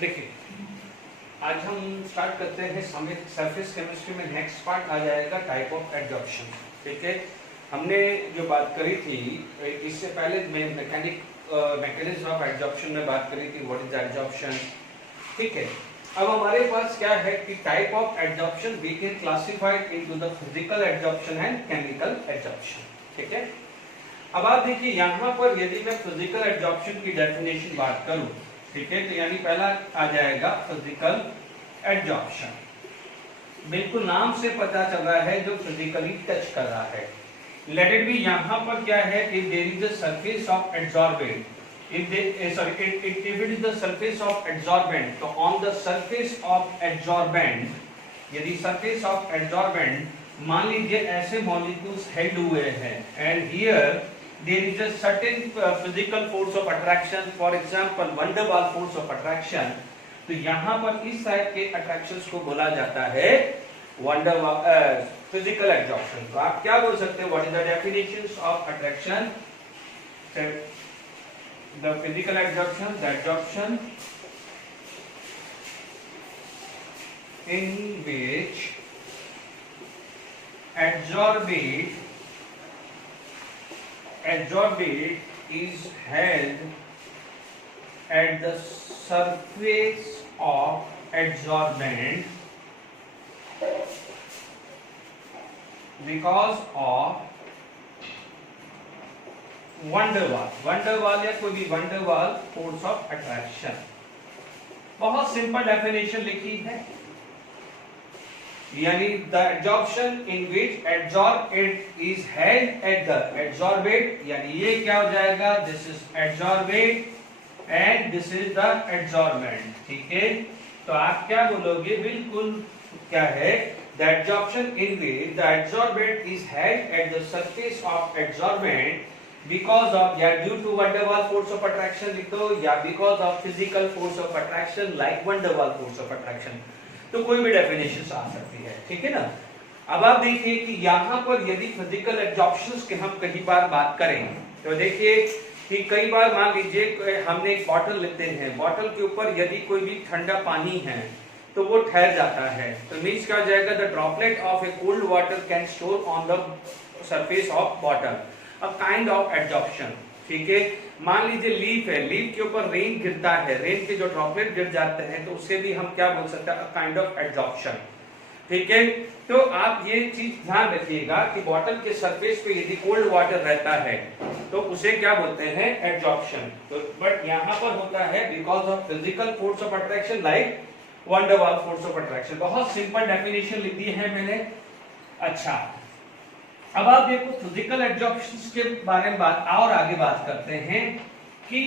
देखिए, आज हम स्टार्ट करते हैं सरफेस केमिस्ट्री में नेक्स्ट पार्ट आ जाएगा टाइप ऑफ एडजॉर्प्शन। ठीक है, हमने जो बात करी थी इससे पहले मैकेनिज्म ऑफ एडजॉर्प्शन में बात करी थी, व्हाट इज एडजॉर्प्शन। ठीक है, अब हमारे पास क्या है कि type of adsorption we can classified into the physical adsorption and chemical adsorption. ठीक है, अब आप देखिए यहाँ पर यदि मैं फिजिकल एडजॉर्प्शन की डेफिनेशन बात करूं, ठीक है, तो यानी पहला आ जाएगा फिजिकल एडजॉर्प्शन। बिल्कुल नाम से पता चल रहा है जो फिजिकली टच कर रहा है। लेट इट बी, यहाँ पर क्या है, if there is the surface of adsorbent, if it is the surface of adsorbent, तो on the surface of adsorbent, यदि surface of adsorbent मान लीजिए ऐसे मॉलिक्यूल्स हेल्ड हुए हैं and here there is a certain physical force of attraction, for example van der Waals force of attraction, तो यहाँ पर इस टाइप के अट्रैक्शंस को बोला जाता है van der Waals physical adsorption. तो आप क्या बोल सकते हैं, what is the definitions of attraction? The physical adsorption, the adsorption in which adsorbate is held at the surface of adsorbent because of van der Waals या कोई भी वंडरवाल फोर्स ऑफ अट्रैक्शन। बहुत सिंपल डेफिनेशन लिखी है, यानी the adsorption in which adsorbate is held at the adsorbate, यानी ये क्या हो जाएगा, this is adsorbate and this is the adsorbent. ठीक है, तो आप क्या बोलोगे, बिल्कुल क्या है, the adsorption in which the adsorbate is held at the surface of adsorbent because of, या due to van der Waals force of attraction लिखो, या because of physical force of attraction like van der Waals force of attraction, तो कोई भी definition आ सकती है। ठीक है ना। अब आप देखिए कि यहाँ पर यदि फिजिकल एडजॉर्प्शंस के हम कई बार बात करें तो देखिए कि कई बार मान लीजिए हमने एक बॉटल लेते हैं, बॉटल के ऊपर यदि कोई भी ठंडा पानी है तो वो ठहर जाता है, तो मीन्स क्या हो जाएगा, the droplet of A cold water can store on the surface of bottle, a kind of adsorption. ठीक है, मान लीजिए लीफ है, लीफ के ऊपर रेन गिरता है, रेन के जो ड्रॉपलेट गिर जाते हैं तो उससे भी हम क्या बोल सकते हैं, अ काइंड ऑफ एडजॉर्प्शन। ठीक है, तो आप ये चीज ध्यान रखिएगा कि बॉटल के सरफेस पे यदि कोल्ड वाटर रहता है तो उसे क्या बोलते हैं, एडजॉर्प्शन। तो बट यहाँ पर होता है because of physical force of attraction like van der Waals force of attraction. बहुत सिंपल डेफिनेशन लिख दी है मैंने। अच्छा, अब आप देखो फिजिकल एडजॉर्प्शंस के बारे में और आगे बात करते हैं कि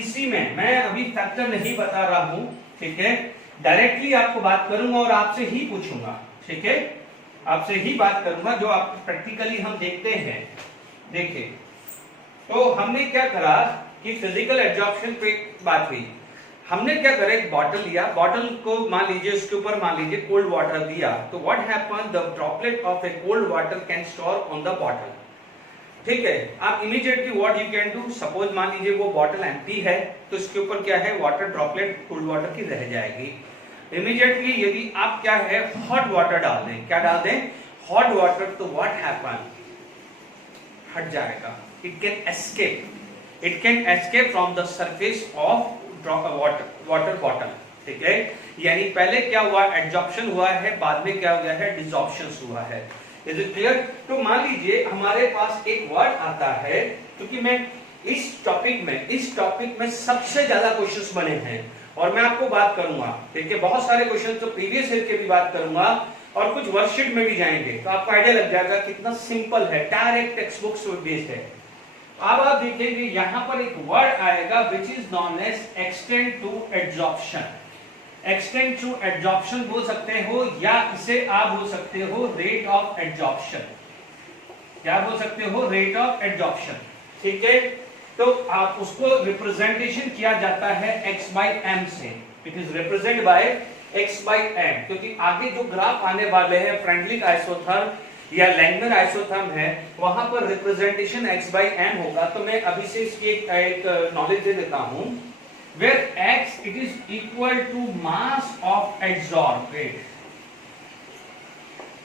इसी में मैं अभी फैक्टर नहीं बता रहा हूं। ठीक है, डायरेक्टली आपको बात करूंगा और आपसे ही पूछूंगा। ठीक है, आपसे ही बात करूंगा, जो आप प्रैक्टिकली हम देखते हैं। देखिए, तो हमने क्या करा कि फिजिकल एडजॉर्प्शन पे बात हुई, हमने क्या करा, एक बॉटल लिया, बॉटल को मान लीजिए उसके ऊपर मान लीजिए कोल्ड वाटर दिया, तो what happen, the droplet of A cold water can store on the bottle. ठीक है, आप immediately what you can do, suppose मान लीजिए वो बॉटल एम्प्टी है तो इसके ऊपर क्या है, वाटर ड्रॉपलेट कोल्ड वाटर की रह जाएगी। इमीडिएटली यदि आप क्या है, हॉट वाटर डाल दें, क्या डाल दें, हॉट वाटर, तो व्हाट हैपन, हट जाएगा, it can escape from the surface of water bottle. ठीक है, यानी पहले क्या हुआ, एडजॉर्प्शन हुआ है, बाद में क्या हुआ है, डिसॉर्प्शन हुआ है। Is it clear? तो मान लीजिए हमारे पास एक वर्ड आता है, क्योंकि मैं इस टॉपिक में सबसे ज्यादा क्वेश्चंस बने हैं और मैं आपको बात करूंगा। ठीक है, बहुत सारे क्वेश्चन तो प्रीवियस ईयर के भी बात करूंगा और कुछ वर्कशीट में भी जाएंगे, तो आपको आइडिया लग जाएगा कितना सिंपल है, डायरेक्ट टेक्स्ट बुक से बेस्ड है। अब आप देखिए यहाँ पर एक वर्ड आएगा which is known as extend to adsorption. Extend to adsorption बोल सकते हो, या इसे आप बोल सकते हो रेट ऑफ एडजॉर्प्शन। क्या बोल सकते हो, रेट ऑफ एडजॉर्प्शन। ठीक है, तो आप उसको रिप्रेजेंटेशन किया जाता है x by m से, it is represent by x by m, क्योंकि आगे जो ग्राफ आने वाले हैं फ्रेंडली आइसोथर्म या लैंगमैन आइसोथर्म है, वहां पर रिप्रेजेंटेशन x by m होगा। तो मैं अभी से इसकी एक नॉलेज दे देता हूं। where x it is equal to mass of adsorbate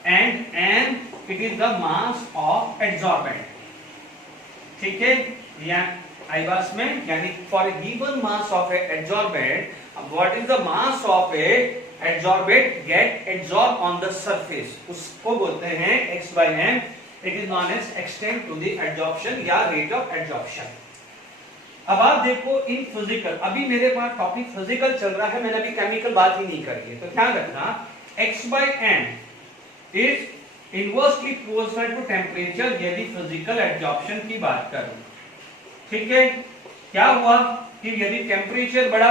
and m it is the mass of adsorbent. ठीक है, IVAS में यानी for a given mass of a adsorbent, what is the mass of a adsorbate get adsorbed on the surface, उसको बोलते हैं x by m. It is known as extent to the adsorption या rate of adsorption. अब आप देखो in physical, अभी मेरे पास topic physical चल रहा है, मैंने अभी केमिकल बात ही नहीं करी है, तो ध्यान रखना x by m is inversely proportional to temperature यदि फिजिकल एडजॉर्प्शन की बात करूं. ठीक है, क्या हुआ कि यदि टेम्परेचर बढ़ा,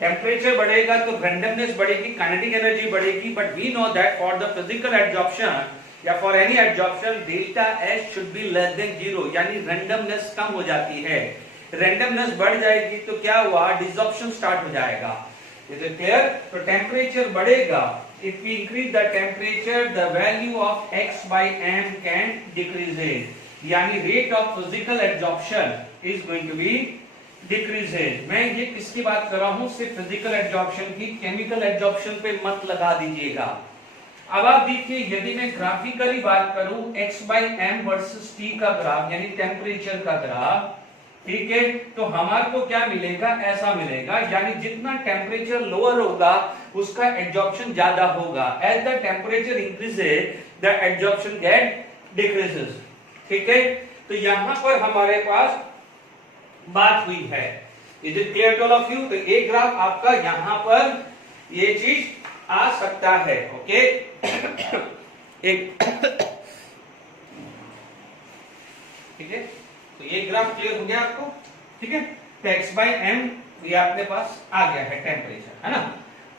टेम्परेचर बढ़ेगा तो रैंडमनेस बढ़ेगी, काइनेटिक एनर्जी बढ़ेगी. But we know that for the physical adsorption या for any adsorption delta H should be less than 0, यानी रैंडमनेस कम हो जाती है. रैंडमनेस बढ़ जाएगी तो क्या हुआ, डिसॉर्प्शन स्टार्ट हो जाएगा. Is it clear? तो टेम्परेचर बढ़ेगा, if we increase the temperature the value of x by m can decreases, यानी rate of physical adsorption is going to be decreases. मैं ये किसकी बात कर रहा हूं, सिर्फ physical adsorption की, chemical adsorption पे मत लगा दीजिएगा. अब आप देखिए यदि मैं ग्राफिकली बात करूं x by m versus t का ग्राफ यानी टेम्परेचर का ग्राफ, ठीक है, तो हमारे को क्या मिलेगा, ऐसा मिलेगा, यानी जितना टेम्परेचर लोअर होगा उसका एडजॉर्प्शन ज्यादा होगा. As the temperature increases the adsorption get decreases. ठीक है, तो यहां पर हमारे पास बात हुई है. Is it clear to all of you? तो एक ग्राफ आपका यहां पर ये चीज आ सकता है. ओके एक ठीक है, तो ये ग्राफ क्लियर हो गया आपको. ठीक है, तो x by m ये अपने पास आ गया है टेम्परेचर, है ना.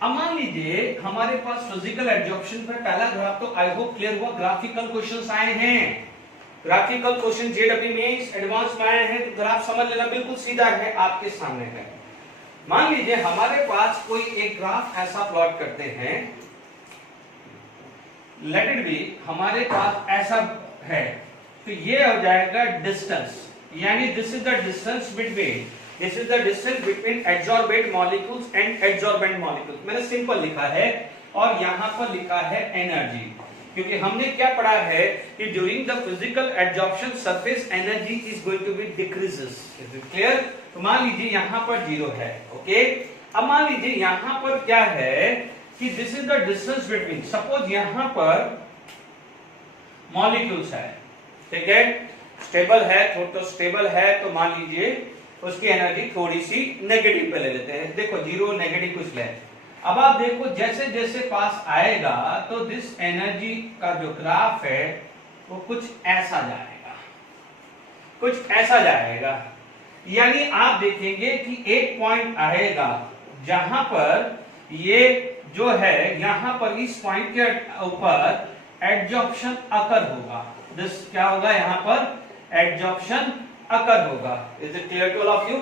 अब मान लीजिए हमारे पास फिजिकल एडजॉर्प्शन पर पहला ग्राफ तो आई होप क्लियर हुआ. ग्राफिकल क्वेश्चंस आए हैं, graphical question J W mains advance में आए हैं, तो ग्राफ समझ लेना बिल्कुल सीधा है, आपके सामने है. मान लीजिए हमारे पास कोई एक ग्राफ ऐसा प्लॉट करते हैं, लेट इट बी हमारे पास ऐसा है, तो ये हो जाएगा डिस्टेंस, यानी this is the distance between, this is the distance between adsorbate molecules and adsorbent molecules. मैंने सिंपल लिखा है और यहां पर लिखा है एनर्जी, क्योंकि हमने क्या पढ़ा है कि during the physical adsorption surface energy is going to be decreases. Is it clear? तो मान लीजिए यहां पर 0 है. ओके, अब मान लीजिए यहां पर क्या है कि this is the distance between, suppose यहां पर मॉलिक्यूल्स है, ठीक है, स्टेबल है, थोड़ा स्टेबल है, तो मान लीजिए उसकी एनर्जी थोड़ी सी नेगेटिव पे ले लेते हैं. देखो 0 नेगेटिव कुछ ले. अब आप देखो जैसे जैसे पास आएगा तो दिस एनर्जी का जो ग्राफ है वो कुछ ऐसा जाएगा, कुछ ऐसा जाएगा. यानी आप देखेंगे कि एक पॉइंट आएगा जहां पर ये जो है यहां पर इस पॉइंट के ऊपर एडजॉर्प्शन अकर होगा. दिस क्या होगा, यहां पर एडजॉर्प्शन अकर होगा. Is it clear to all of you?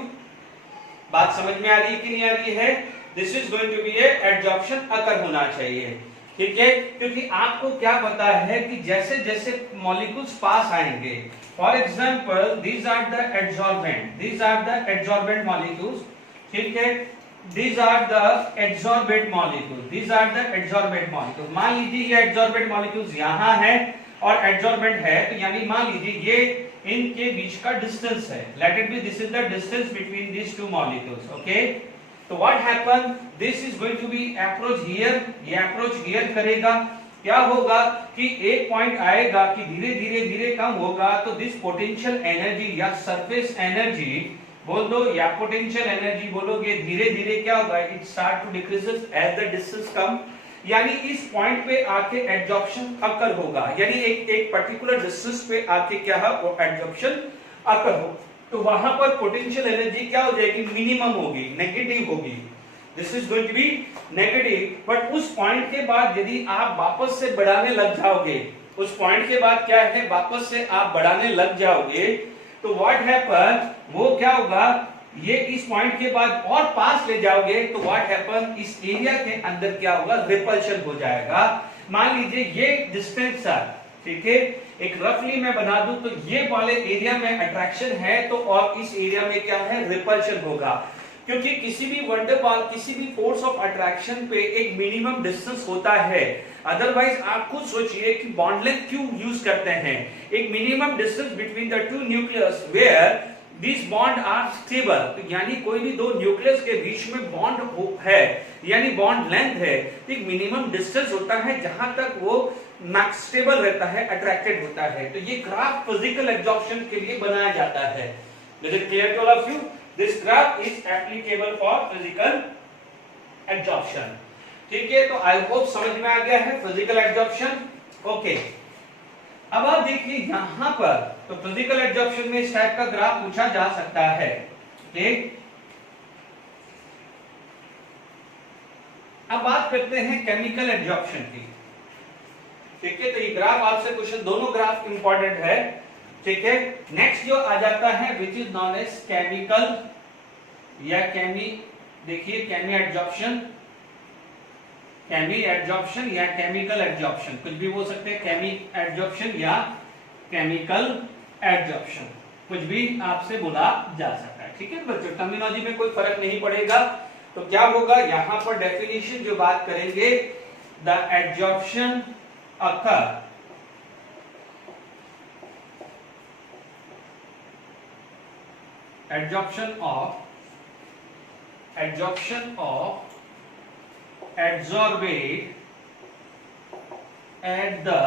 बात समझ में आ रही है कि नहीं आ रही है? This is going to be a adsorption occur होना चाहिए. ठीक है, क्योंकि आपको क्या पता है कि जैसे जैसे मॉलिक्यूल्स पास आएंगे, for example these are the adsorbent, these are the adsorbent molecules. ठीक है, these are the adsorbate molecules, these are the adsorbate molecules. मान लीजिए ये adsorbate molecules यहाँ है और adsorbent है, तो यानी मान लीजिए ये इनके बीच का डिस्टेंस है. Let it be this is the distance between these two molecules. Okay, तो what happen, this is going to be approach here, ये approach here करेगा. क्या होगा कि एक पॉइंट आएगा कि धीरे धीरे धीरे कम होगा, तो दिस पोटेंशियल एनर्जी या सरफेस एनर्जी बोल दो या पोटेंशियल एनर्जी बोलोगे, धीरे धीरे क्या होगा, it start to decreases as the distance कम. यानी इस पॉइंट पे आके एडजॉर्प्शन अकर होगा, यानी एक पर्टिकुलर डिस्टेंस पे आके क्या है वो एडजॉर्प्शन अकर हो, तो वहां पर पोटेंशियल एनर्जी क्या हो जाएगी, मिनिमम होगी, नेगेटिव होगी. This is going to be negative. But उस पॉइंट के बाद यदि आप वापस से बढ़ाने लग जाओगे, उस पॉइंट के बाद क्या है वापस से आप बढ़ाने लग जाओगे, तो व्हाट हैपन, वो क्या होगा, ये इस पॉइंट के बाद और पास ले जाओगे तो व्हाट हैपन, इस एरिया के अंदर क्या होगा, रिपल्शन हो जाएगा. मान लीजिए ये डिस्टेंस है, ठीक है, एक रफली मैं बना दूं तो ये वाले एरिया में अट्रैक्शन है, तो और इस एरिया में क्या है, रिपल्शन होगा. क्योंकि किसी भी वंडरवॉल, किसी भी फोर्स ऑफ अट्रैक्शन पे एक मिनिमम डिस्टेंस होता है। अदरवाइज आप खुद सोचिए कि बॉन्ड लेंथ क्यों यूज करते हैं, एक minimum distance between the two nucleus where this bond are stable. तो यानी कोई भी दो न्यूक्लियस के बीच में बॉन्ड है, यानी बॉन्ड लेंथ है, एक मिनिमम डिस्टेंस होता है जहां तक वो स्टेबल रहता है, अट्रैक्टेड होता है। तो ये ग्राफ फिजिकल एब्जॉर्प्शन के लिए बनाया जाता है। Is it clear to all of you? This graph is applicable for physical absorption. ठीक है, तो आई होप समझ में आ गया है फिजिकल एब्जॉर्प्शन। ओके, अब आप देखिए यहां पर, तो फिजिकल एब्जॉर्प्शन में इस टाइप का ग्राफ पूछा जा सकता है। ठीक, अब बात करते हैं केमिकल एब्जॉर्प्शन की। ठीक है, तो ये ग्राफ आपसे क्वेश्चन, दोनों ग्राफ इंपॉर्टेंट है। ठीक है, नेक्स्ट जो आ जाता है which is known as chemical या देखिए केमी एब्जॉर्प्शन, केमी एब्जॉर्प्शन या केमिकल एब्जॉर्प्शन, कुछ भी बोल सकते हैं, केमी एब्जॉर्प्शन या केमिकल एब्जॉर्प्शन, कुछ भी आपसे बोला जा सकता है। ठीक है बच्चों, टर्मिनोलॉजी में कोई फर्क नहीं पड़ेगा। तो क्या होगा यहां पर डेफिनेशन जो बात करेंगे, the absorption occur adsorption of adsorbate at the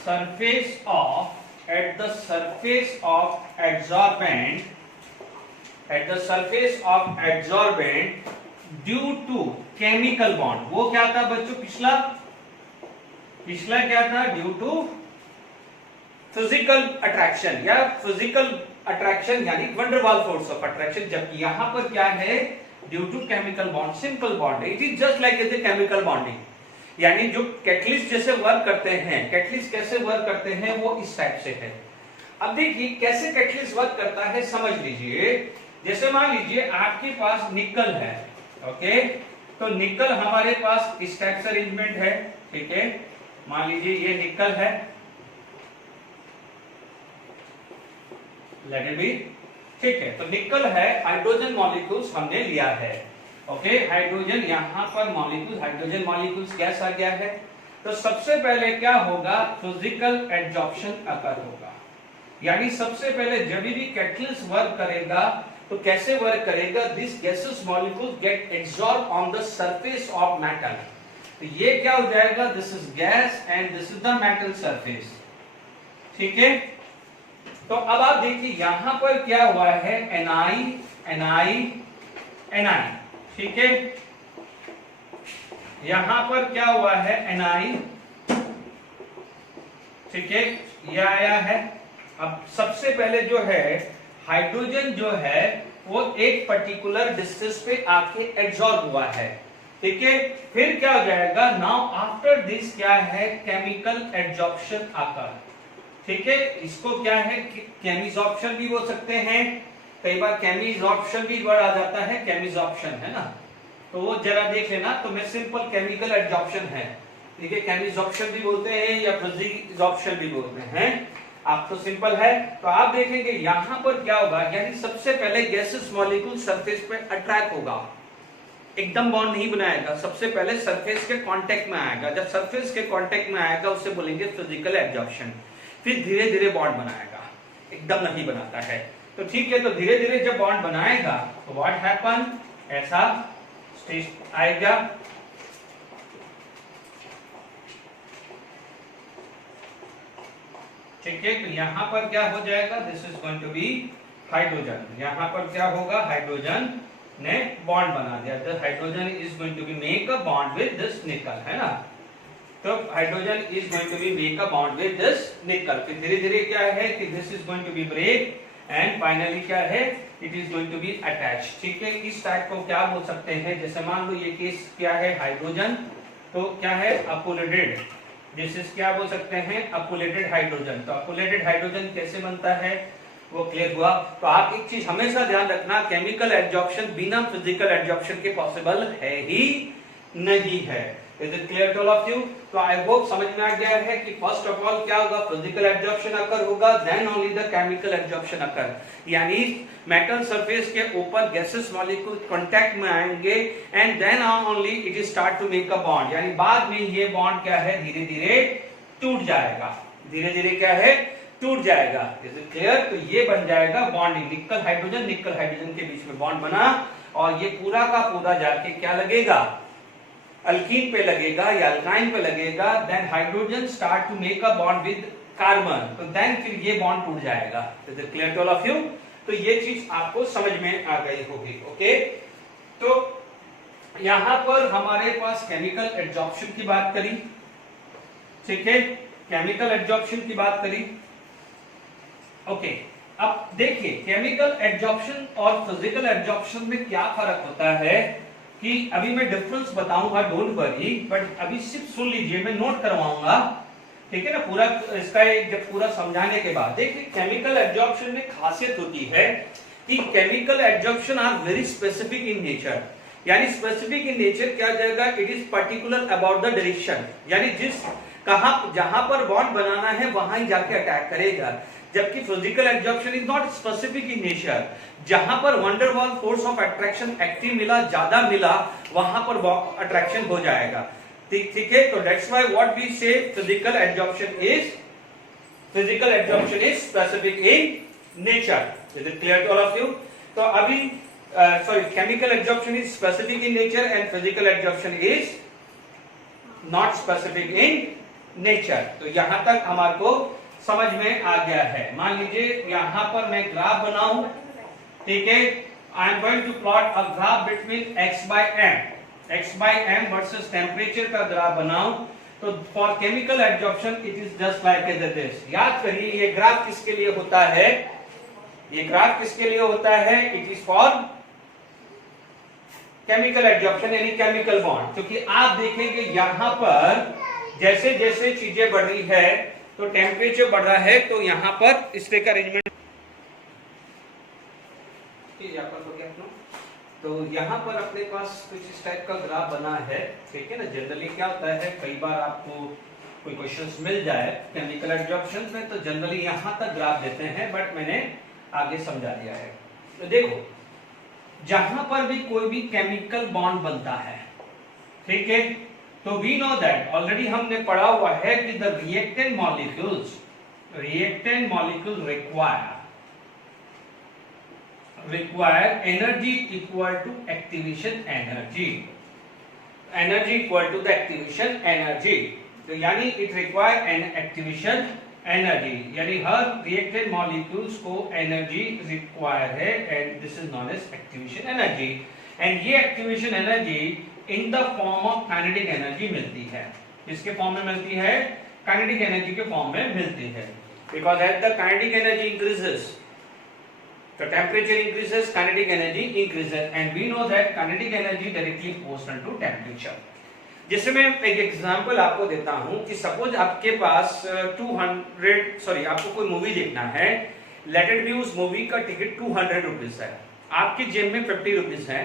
surface of adsorbent due to chemical bond। वो क्या था बच्चों, पिछला क्या था, ड्यू टू फिजिकल अट्रैक्शन या फिजिकल अट्रैक्शन यानी वंडरवॉल फोर्स ऑफ अट्रैक्शन, जबकि यहां पर क्या है, due to chemical bond, simple bond. It is just like a chemical bonding, यानी जो कैटलिस्ट जैसे वर्क करते हैं, कैटलिस्ट कैसे वर्क करते हैं वो इस टाइप से है। अब देखिए कैसे कैटलिस्ट वर्क करता है, समझ लीजिए। जैसे मान लीजिए आपके पास निकल है, ओके, तो निकल हमारे पास इस टाइप से अरेंजमेंट है। ठीक है, मान लीजिए ये निकल है, लेट इट बी। ठीक है, तो निकल है, हाइड्रोजन मॉलिक्यूल्स हमने लिया है। ओके, हाइड्रोजन, यहां पर मॉलिक्यूल, हाइड्रोजन मॉलिक्यूल्स गैस आ गया है। तो सबसे पहले क्या होगा, फिजिकल एब्जॉर्प्शन अकर होगा। यानी सबसे पहले जब भी कैटलिस्ट वर्क करेगा तो कैसे वर्क करेगा, this gases molecule get absorb on the surface of metal. तो ये क्या हो जाएगा, this is gas and this is the metal surface. ठीक है, तो अब आप देखिए यहां पर क्या हुआ है, Ni। ठीक है, यहां पर क्या हुआ है, Ni। ठीक है, ये आया है। अब सबसे पहले जो है हाइड्रोजन जो है वो एक पर्टिकुलर डिस्टेंस पे आके एब्जॉर्ब हुआ है। ठीक है, फिर क्या हो जाएगा, नाउ आफ्टर दिस क्या है, केमिकल एब्जॉर्प्शन आकर। ठीक है, इसको क्या है, केमिजॉर्प्शन भी बोल सकते हैं, कई बार केमिजॉर्प्शन भी वर्ड आ जाता है, केमिजॉर्प्शन है ना, तो वो जरा देख लेना। तो मैं सिंपल केमिकल एब्जॉर्प्शन है, ठीक है, केमिजॉर्प्शन भी बोलते हैं या फिजिजॉर्प्शन भी बोलते हैं, आप तो सिंपल है। तो आप देखेंगे यहां पर क्या होगा, यानी सबसे पहले गैसेस मॉलिक्यूल सरफेस पे अट्रैक्ट होगा, एकदम बॉन्ड नहीं बनाएगा, सबसे पहले सरफेस के कांटेक्ट में आएगा। जब सरफेस के कांटेक्ट में आएगा उसे बोलेंगे फिजिकल एब्जॉर्प्शन। फिर धीरे धीरे बॉन्ड बनाएगा, एकदम नहीं बनाता है। तो ठीक है, तो धीरे धीरे जब बॉन्ड बनाएगा तो व्हाट हैपन, ऐसा स्टेज आएगा। ठीक है, तो यहां पर क्या हो जाएगा, this is going to be hydrogen. यहां पर क्या होगा, हाइड्रोजन ने बॉन्ड बना दिया, the hydrogen is going to be make a bond with this nickel, है ना। तो hydrogen is going to be make a bond with this nickel. फिर धीरे धीरे क्या है कि this is going to be break and finally क्या है, it is going to be attach. ठीक है, इस टाइप को क्या बोल सकते हैं, जैसे मान लो ये केस क्या है, हाइड्रोजन, तो क्या है, अपोलेटेड। दिस इज क्या बोल सकते हैं, अपोलेटेड हाइड्रोजन। तो अपोलेटेड हाइड्रोजन कैसे बनता है वो क्लियर हुआ। तो आप एक चीज हमेशा ध्यान रखना, केमिकल एब्जॉर्प्शन बिना फिजिकल एब्जॉर्प्शन के पॉसिबल है ही नहीं है। Is it clear to all of you? तो आई होप समझ में आ गया है कि फर्स्ट ऑफ ऑल क्या होगा, फिजिकल एब्जॉर्प्शन अकर होगा, then only the chemical absorption occur, यानी मेटल सरफेस के ऊपर गैसेस मॉलिक्यूल कांटेक्ट में आएंगे and then only it is start to make a bond, यानी बाद में ये बॉन्ड क्या है, धीरे धीरे टूट जाएगा, धीरे धीरे क्या है, टूट जाएगा। Is it clear? तो ये बन जाएगा बॉन्डिंग, निकल हाइड्रोजन के बीच में बॉन्ड बना और ये पूरा का पूरा जाके क्या लगेगा, अल्कीन पे लगेगा या अल्काइन पे लगेगा, then hydrogen start to make a bond with carbon, तो देन फिर ये बॉन्ड टूट जाएगा। Is it clear to all of you? तो ये चीज आपको समझ में आ गई होगी। ओके, तो यहां पर हमारे पास केमिकल एब्जॉर्प्शन की बात करी, ठीक है, केमिकल एब्जॉर्प्शन की बात करी। ओके, अब देखिए केमिकल एब्जॉर्प्शन और फिजिकल एब्जॉर्प्शन में क्या फर्क होता है कि अभी मैं डिफरेंस बताऊंगा, डोंट वरी, बट अभी सिर्फ सुन लीजिए, मैं नोट करवाऊंगा, ठीक है ना, पूरा इसका जब पूरा समझाने के बाद। देखिए केमिकल एब्जॉर्प्शन में खासियत होती है कि chemical absorption are very specific in nature, यानी स्पेसिफिक इन नेचर क्या जाएगा, it is particular about the direction, यानी जिस जहां पर बॉन्ड बनाना है वहां ही जाके अटैक करेगा, जबकि physical absorption is not specific in nature, जहां पर wonder wall force of attraction active मिला, ज्यादा मिला, वहां पर अट्रैक्शन हो जाएगा, ठीक है। तो that's why what we say physical absorption is specific in nature. Is it clear to all of you? तो अभी chemical absorption is specific in nature and physical absorption is not specific in nature. तो यहां तक हमारे को समझ में आ गया है। मान लीजिए यहां पर मैं ग्राफ बनाऊं, ठीक है, I am going to plot a graph between x by m versus temperature का ग्राफ बनाऊं, तो for chemical absorption it is just like this. याद करिए ये ग्राफ किसके लिए होता है, ये ग्राफ किसके लिए होता है, it is for chemical absorption यानी केमिकल बॉन्ड, क्योंकि आप देखेंगे यहां पर जैसे जैसे चीजें बढ़ रही है तो टेम्परेचर बढ़ रहा है, तो यहां पर इस तरह का अरेंजमेंट, तो यहां पर अपने पास कुछ इस टाइप का ग्राफ बना है, ठीक है ना। जनरली क्या होता है, कई बार आपको कोई क्वेश्चंस मिल जाए केमिकल एब्जॉर्प्शन में, तो जनरली यहां तक ग्राफ देते हैं, बट मैंने आगे समझा दिया है। तो देखो जहां पर भी कोई भी केमिकल बॉन्ड बनता है, ठीक है, तो वी नो दैट ऑलरेडी हमने पढ़ा हुआ है कि the reactant molecules require energy equal to activation energy, equal to the activation energy, तो यानी it require an activation energy, यानी हर reactant molecules को energy require है and this is known as activation energy, and ये activation energy in the form of kinetic energy मिलती है। किसके form में मिलती है, kinetic energy के फॉर्म में मिलती है, because as the kinetic energy increases the temperature increases, kinetic energy increases, and we know that kinetic energy directly proportional to temperature। जैसे मैं एक एग्जांपल आपको देता हूं कि सपोज आपके पास आपको कोई मूवी देखना है, लेट इट बी उस मूवी का टिकट 200 रुपीज है, आपकी जेब में 50 रुपीज है,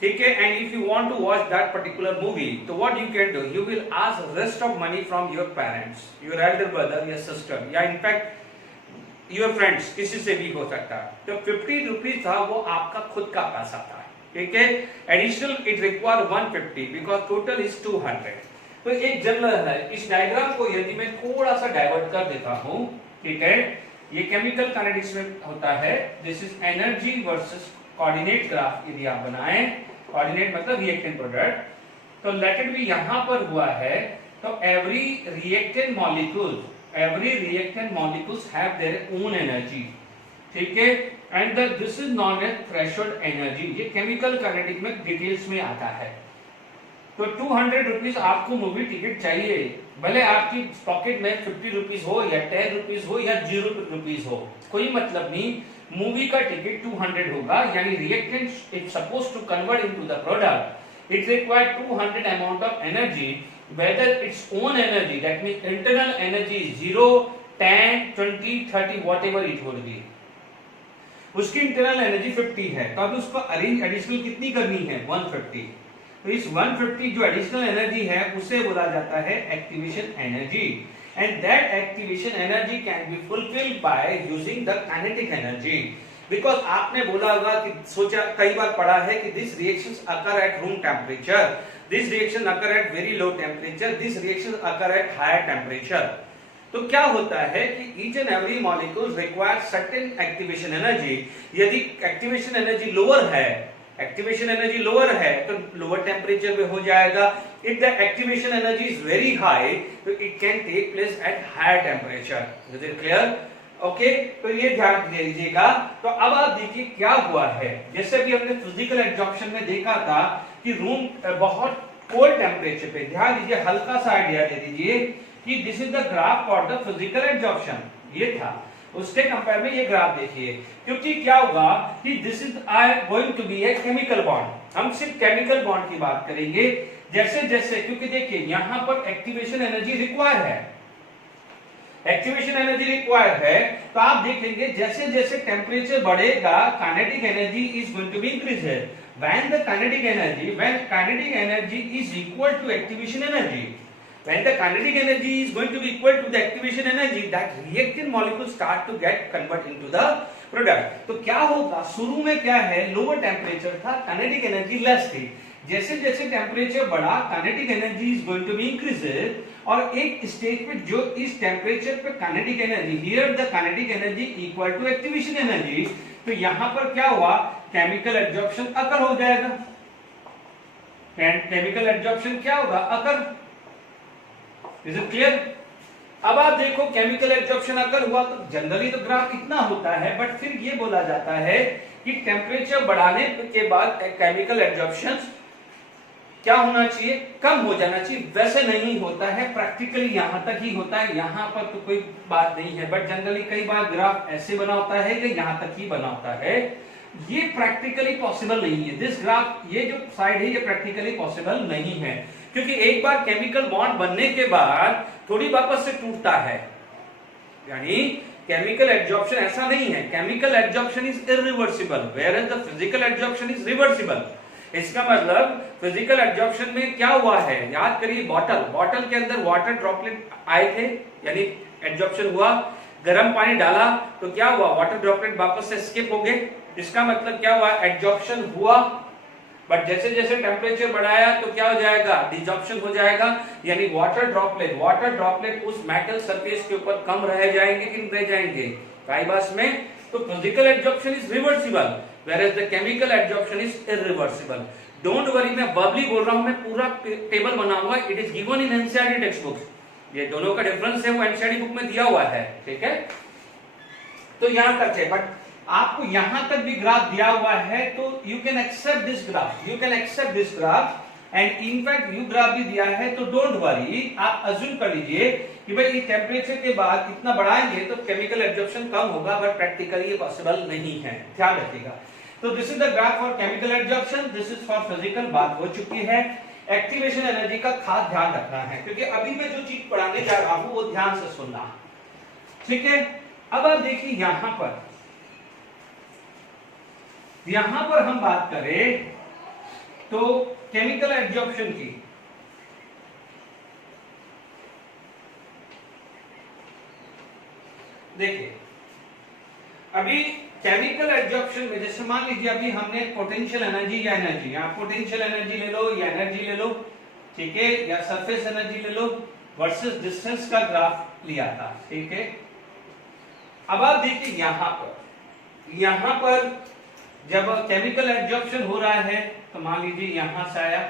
ठीक है, and if you want to watch that particular movie, तो what you can do, you will ask rest of money from your parents, your elder brother या सिस्टर, या इनफैक्ट योर फ्रेंड्स, किसी से भी हो सकता है। तो 50 रुपीज था वो आपका खुद का पैसा था, ठीक है, additional it require 150 because total is 200। तो एक जनरल है, इस डायग्राम को यदि मैं थोड़ा सा डाइवर्ट कर देता हूं, ठीक है, ये केमिकल काइनेटिक्स में होता है, this is energy versus coordinate graph यदि आप बनाएं, कोऑर्डिनेट मतलब रिएक्टेंट प्रोडक्ट, तो लेट इट बी यहां पर हुआ है, तो every reactant molecules have their own energy, ठीक है, and this is known as threshold energy, ये केमिकल काइनेटिक में डिटेल्स में आता है। तो 200 रुपीज आपको मूवी टिकट चाहिए, भले आपकी पॉकेट में 50 रुपीज हो या 10 रुपीज हो या 0 रुपीज हो, कोई मतलब नहीं, मूवी का टिकट 200 होगा, यानी reactant is suppose to convert into the product, it require 200 amount of energy, whether its own energy, that means internal energy is 0, 10, 20, 30, whatever it would be, उसकी इंटरनल एनर्जी 50 है, तो अब उसको अरेंज एडिशनल कितनी करनी है, 150, तो इस 150 जो एडिशनल एनर्जी है उसे बोला जाता है activation energy, and that activation energy can be fulfilled by using the kinetic energy. Because आपने बोला होगा कि सोचा कई बार पढ़ा है कि this reactions occur at room temperature, this reaction occur at very low temperature, this reaction occur at higher temperature. तो क्या होता है कि each and every molecule require certain activation energy. यदि एक्टिवेशन एनर्जी लोअर है, एक्टिवेशन एनर्जी लोअर है तो lower temperature पे हो जाएगा। If the activation energy is very high तो it can take place at higher temperature. Is it clear? Okay, तो ये ध्यान दे लीजिएगा। तो अब आप देखिए क्या हुआ है, जैसे भी हमने फिजिकल एब्जॉर्प्शन में देखा था कि रूम बहुत कोल्ड टेम्परेचर पे, ध्यान दीजिए, हल्का सा आइडिया दे दीजिए कि this is the graph for the physical absorption, ये था। उसके कंपेयर में ये ग्राफ देखिए, क्योंकि क्या होगा कि this is going to be a chemical bond, हम सिर्फ केमिकल बॉन्ड की बात करेंगे। जैसे जैसे, क्योंकि देखिए यहां पर एक्टिवेशन एनर्जी रिक्वायर है, एक्टिवेशन एनर्जी रिक्वायर्ड है, तो आप देखेंगे जैसे जैसे टेम्परेचर बढ़ेगा kinetic energy is going to be increase. when the kinetic energy is equal to activation energy, when the kinetic energy is going to be equal to the activation energy, that reactant molecules start to get convert into the product। तो क्या होगा, शुरू में क्या है, lower temperature था, kinetic energy less थी। जैसे जैसे टेम्परेचर बढ़ा kinetic energy is going to be increase, और एक स्टेज पे जो इस टेम्परेचर पे kinetic energy, here the kinetic energy equal to activation energy, तो यहां पर क्या हुआ, केमिकल एब्जॉर्प्शन अकर हो जाएगा। केमिकल एब्जॉर्प्शन क्या होगा, अकर। Is it clear? अब आप देखो केमिकल एब्जॉर्प्शन अगर हुआ तो जनरली तो ग्राफ इतना होता है, बट फिर ये बोला जाता है कि टेम्परेचर बढ़ाने के बाद केमिकल एब्जॉर्प्शन क्या होना चाहिए, कम हो जाना चाहिए। वैसे नहीं होता है, प्रैक्टिकली यहां तक ही होता है, यहां पर तो कोई बात नहीं है, बट जनरली कई बार ग्राफ ऐसे बना होता है कि यहां तक ही बना होता है। ये प्रैक्टिकली पॉसिबल नहीं है, दिस ग्राफ, ये जो साइड है ये प्रैक्टिकली पॉसिबल नहीं है, क्योंकि एक बार केमिकल बॉन्ड बनने के बाद थोड़ी वापस से टूटता है। यानी केमिकल एब्जॉर्प्शन ऐसा नहीं है, chemical absorption is irreversible, whereas the physical absorption is reversible. इसका मतलब फिजिकल एब्जॉर्प्शन में क्या हुआ है, याद करिए, बॉटल के अंदर वाटर ड्रॉपलेट आए थे, यानी एब्जॉर्प्शन हुआ, गर्म पानी डाला तो क्या हुआ, वाटर ड्रॉपलेट वापस से एस्केप हो गए। इसका मतलब क्या हुआ, एब्जॉर्प्शन हुआ, बट जैसे जैसे टेम्परेचर बढ़ाया तो क्या हो जाएगा, डिजॉर्प्शन हो जाएगा। यानी वाटर ड्रॉपलेट उस मेटल सरफेस के ऊपर कम रह जाएंगे कि नहीं रह जाएंगे काइबास में। तो physical absorption is reversible, whereas the chemical absorption is irreversible। Don't worry, मैं वर्बली बोल रहा हूं, मैं पूरा टेबल बनाऊंगा, it is given in NCERT text books. ये दोनों का डिफरेंस है वो एनसीईआरटी बुक में दिया हुआ है, ठीक है। तो यहां तक है, बट आपको यहां तक भी ग्राफ दिया हुआ है तो you can accept this graph, and in fact you graph भी दिया है, तो डोंट वरी, आप अज्यूम कर लीजिए कि भाई इस टेम्परेचर के बाद इतना बढ़ाएंगे तो केमिकल एब्जॉर्प्शन कम होगा, बट प्रैक्टिकली ये पॉसिबल नहीं है, ध्यान रखिएगा। तो this is the graph for chemical absorption, this is for physical, बात हो चुकी है। एक्टिवेशन एनर्जी का खास ध्यान रखना है, क्योंकि अभी मैं जो चीज पढ़ाने जा रहा हूं वो ध्यान से सुनना, ठीक है। अब आप देखिए यहां पर हम बात करें तो केमिकल एब्जॉर्प्शन की, देखिए अभी केमिकल एब्जॉर्प्शन में जैसे मान लीजिए अभी हमने पोटेंशियल एनर्जी या एनर्जी, या पोटेंशियल एनर्जी ले लो या एनर्जी ले लो, ठीक है, या सरफेस एनर्जी ले लो वर्सेस डिस्टेंस का ग्राफ लिया था, ठीक है। अब आप देखिए यहां पर जब केमिकल एब्जॉर्प्शन हो रहा है तो मान लीजिए यहां से आया,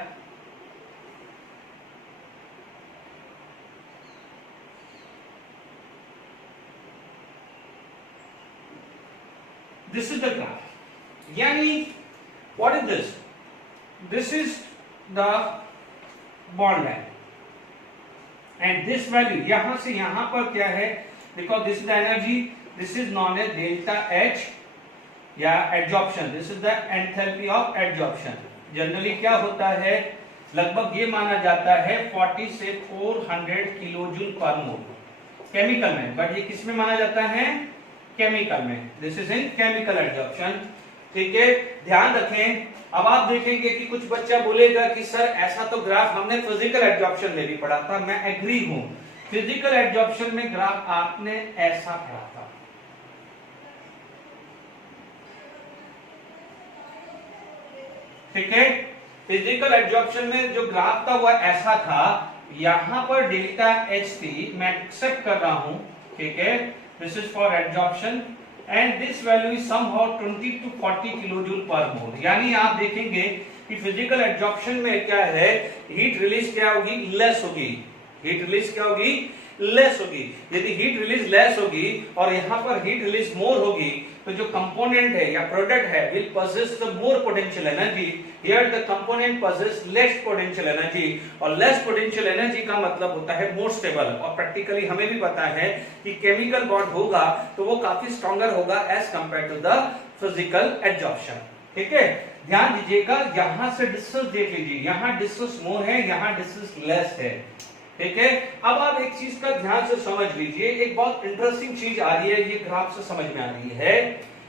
दिस इज द ग्राफ, यानी what is this, this is the bond line, and this value यहां से यहां पर क्या है, because this is the energy, this is known as delta H या absorption, this is the enthalpy of absorption. Generally क्या होता है, लगभग ये माना जाता है 40 से 400 किलो जूल पर मोल केमिकल में, बट ये किस में माना जाता है, केमिकल में। This is in chemical absorption. ठीक है, ध्यान रखें। अब आप देखेंगे कि कुछ बच्चा बोलेगा कि सर ऐसा तो ग्राफ हमने फिजिकल एब्जॉर्प्शन में भी पढ़ा था। मैं एग्री हूं, फिजिकल एब्जॉर्प्शन में ग्राफ आपने ऐसा पढ़ा था, ठीक है। फिजिकल एब्जॉर्प्शन में जो ग्राफ था वह ऐसा था, यहां पर डेल्टा एच थी, मैं एक्सेप्ट कर रहा हूं, ठीक है। This is for absorption and this value is somehow 20 to 40 kilo joule per mole. यानी आप देखेंगे कि फिजिकल एब्जॉर्प्शन में क्या है, हीट रिलीज क्या होगी, लेस होगी। हीट रिलीज क्या होगी, लेस होगी। यदि हीट रिलीज लेस होगी और यहां पर हीट रिलीज मोर होगी, तो जो कंपोनेंट है या प्रोडक्ट है will possess the more potential energy, here the component possess less potential energy, और less potential energy का मतलब होता है more stable। और प्रैक्टिकली हमें भी पता है कि केमिकल बॉन्ड होगा तो वो काफी स्ट्रॉन्गर होगा as compare to the physical absorption, ठीक है। ध्यान दीजिएगा, यहां से डिस्टेंस देख लीजिए, यहां डिस्टेंस मोर है, यहां डिस्टेंस लेस है, ठीक है। अब आप एक चीज का ध्यान से समझ लीजिए, एक बहुत इंटरेस्टिंग चीज आ रही है, ये ग्राफ से समझ में आ रही है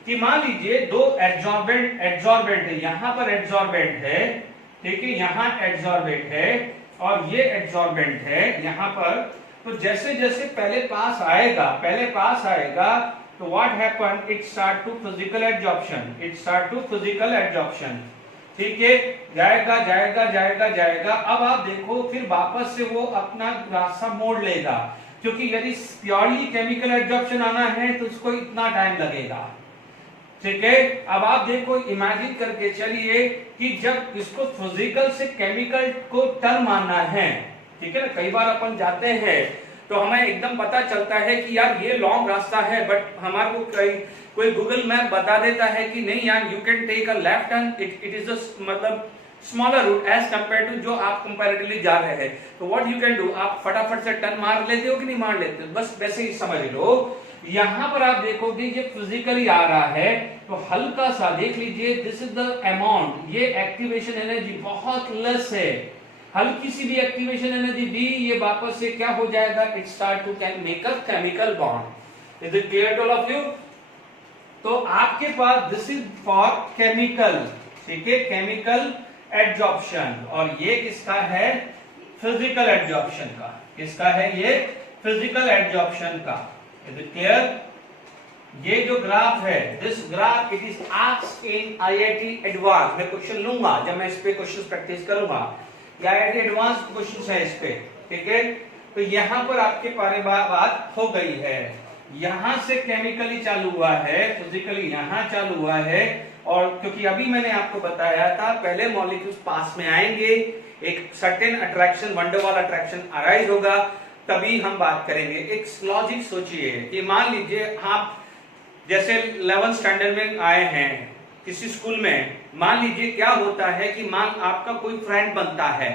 कि मान लीजिए दो एड्जॉर्बेंट है, यहां पर एड्जॉर्बेंट है, ठीक है, यहां एड्जॉर्बेंट है और ये एड्जॉर्बेंट है यहां पर। तो जैसे जैसे पहले पास आएगा तो what happen, it start to physical absorption, ठीक है। जाएगा। अब आप देखो फिर वापस से वो अपना रास्ता मोड़ लेगा, क्योंकि यदि प्योरली केमिकल एब्जॉर्प्शन आना है तो उसको इतना टाइम लगेगा, ठीक है। अब आप देखो, इमेजिन करके चलिए कि जब इसको फिजिकल से केमिकल को टर्न मानना है, ठीक है ना, कई बार अपन जाते हैं तो हमें एकदम पता चलता है कि यार ये लॉन्ग रास्ता है, बट हमारे को कोई गूगल मैप बता देता है कि नहीं यार, you can take a left turn, it is मतलब smaller route as compare to जो आप कंपैरेटिवली जा रहे हैं। तो व्हाट यू कैन डू, आप फटाफट से टर्न मार लेते हो कि नहीं मार लेते, बस वैसे ही समझ लो। यहां पर आप देखोगे ये फिजिकली आ रहा है, तो हल्का सा देख लीजिए, दिस इज द अमाउंट, ये एक्टिवेशन एनर्जी बहुत लेस है, हल्की सी भी एक्टिवेशन एनर्जी दी, ये वापस से क्या हो जाएगा, it start to make a chemical bond. Is it clear to all of you? तो आपके पास दिस इज फॉर केमिकल, ठीक है, केमिकल एब्जॉर्प्शन, और ये किसका है, फिजिकल एब्जॉर्प्शन का। किसका है ये, फिजिकल एब्जॉर्प्शन का। Is it clear? ये जो ग्राफ है, this graph it is asked in IIT advance. मैं क्वेश्चन लूंगा जब मैं इस पे क्वेश्चन प्रैक्टिस करूंगा, आईआईटी एडवांस क्वेश्चन है इस पे, ठीक है। तो यहां पर आपके बात हो गई है, यहां से केमिकली चालू हुआ है, फिजिकली यहां चालू हुआ है, और क्योंकि अभी मैंने आपको बताया था पहले मॉलिक्यूल्स पास में आएंगे, एक certain attraction, van der Waals attraction arise होगा, तभी हम बात करेंगे। एक लॉजिक सोचिए कि मान लीजिए आप जैसे 11th स्टैंडर्ड में आए हैं किसी स्कूल में, मान लीजिए क्या होता है कि मान आपका कोई फ्रेंड बनता है,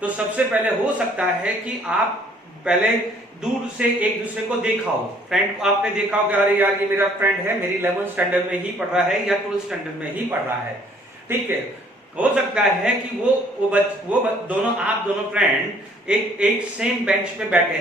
तो सबसे पहले हो सकता है कि आप पहले दूर से एक दूसरे को देखा हो, फ्रेंड को आपने देखा हो कि अरे यार ये मेरा फ्रेंड है, मेरी 11th स्टैंडर्ड में ही पढ़ रहा है या 12th स्टैंडर्ड में ही पढ़ रहा है, ठीक है। हो सकता है कि वो दोनों, आप दोनों फ्रेंड एक सेम बेंच पे बैठे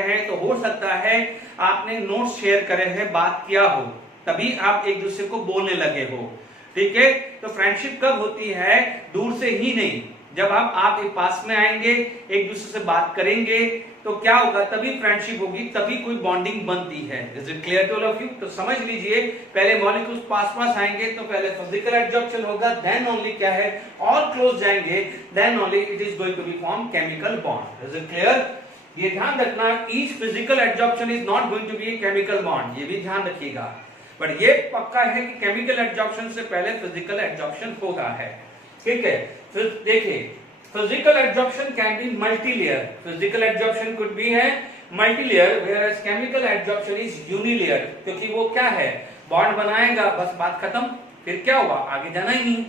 हैं, तो हो सकता है आपने नोट्स शेयर करे हैं, बात किया हो, तभी आप एक दूसरे को बोलने लगे हो, ठीक है। तो फ्रेंडशिप कब होती है, दूर से ही नहीं, जब आप एक पास में आएंगे, एक दूसरे से बात करेंगे, तो क्या होगा, तभी फ्रेंडशिप होगी, तभी कोई बॉन्डिंग बनती है। Is it clear to all of you? तो समझ लीजिए, पहले मॉलिक्यूल्स पास आएंगे तो पहले फिजिकल एब्जॉर्प्शन होगा, देन ओनली क्या है, और क्लोज जाएंगे, then only it is going to be form chemical bond. Is it clear? ये ध्यान रखना, each physical absorption is not going to be a chemical bond, ये भी ध्यान रखिएगा। बट ये पक्का है कि केमिकल एब्जॉर्प्शन से पहले फिजिकल एब्जॉर्प्शन होता है, ठीक है। फिर देखिए, physical absorption can be multilayer, physical absorption could be है multilayer, whereas chemical absorption is unilayer, क्योंकि वो क्या है, बॉन्ड बनाएगा, बस बात खत्म, फिर क्या हुआ, आगे जाना ही नहीं,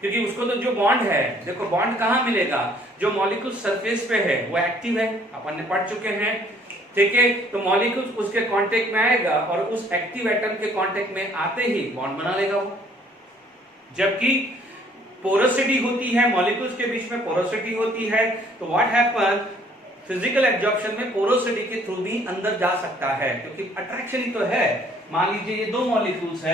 क्योंकि उसको तो जो बॉन्ड है, देखो बॉन्ड कहां मिलेगा, जो मॉलिक्यूल सरफेस पे है वो एक्टिव है, अपन ने पढ़ चुके हैं, ठीक है। तो मॉलिक्यूल उसके कांटेक्ट में आएगा और उस एक्टिव एटम के कांटेक्ट में आते ही बॉन्ड बना लेगा वो। जबकि पोरोसिटी होती है, मॉलिक्यूल्स के बीच में पोरोसिटी होती है, तो व्हाट हैपन, फिजिकल एब्जॉर्प्शन में पोरोसिटी के थ्रू भी अंदर जा सकता है, क्योंकि अट्रैक्शन ही तो है, मान लीजिए ये दो मॉलिक्यूल्स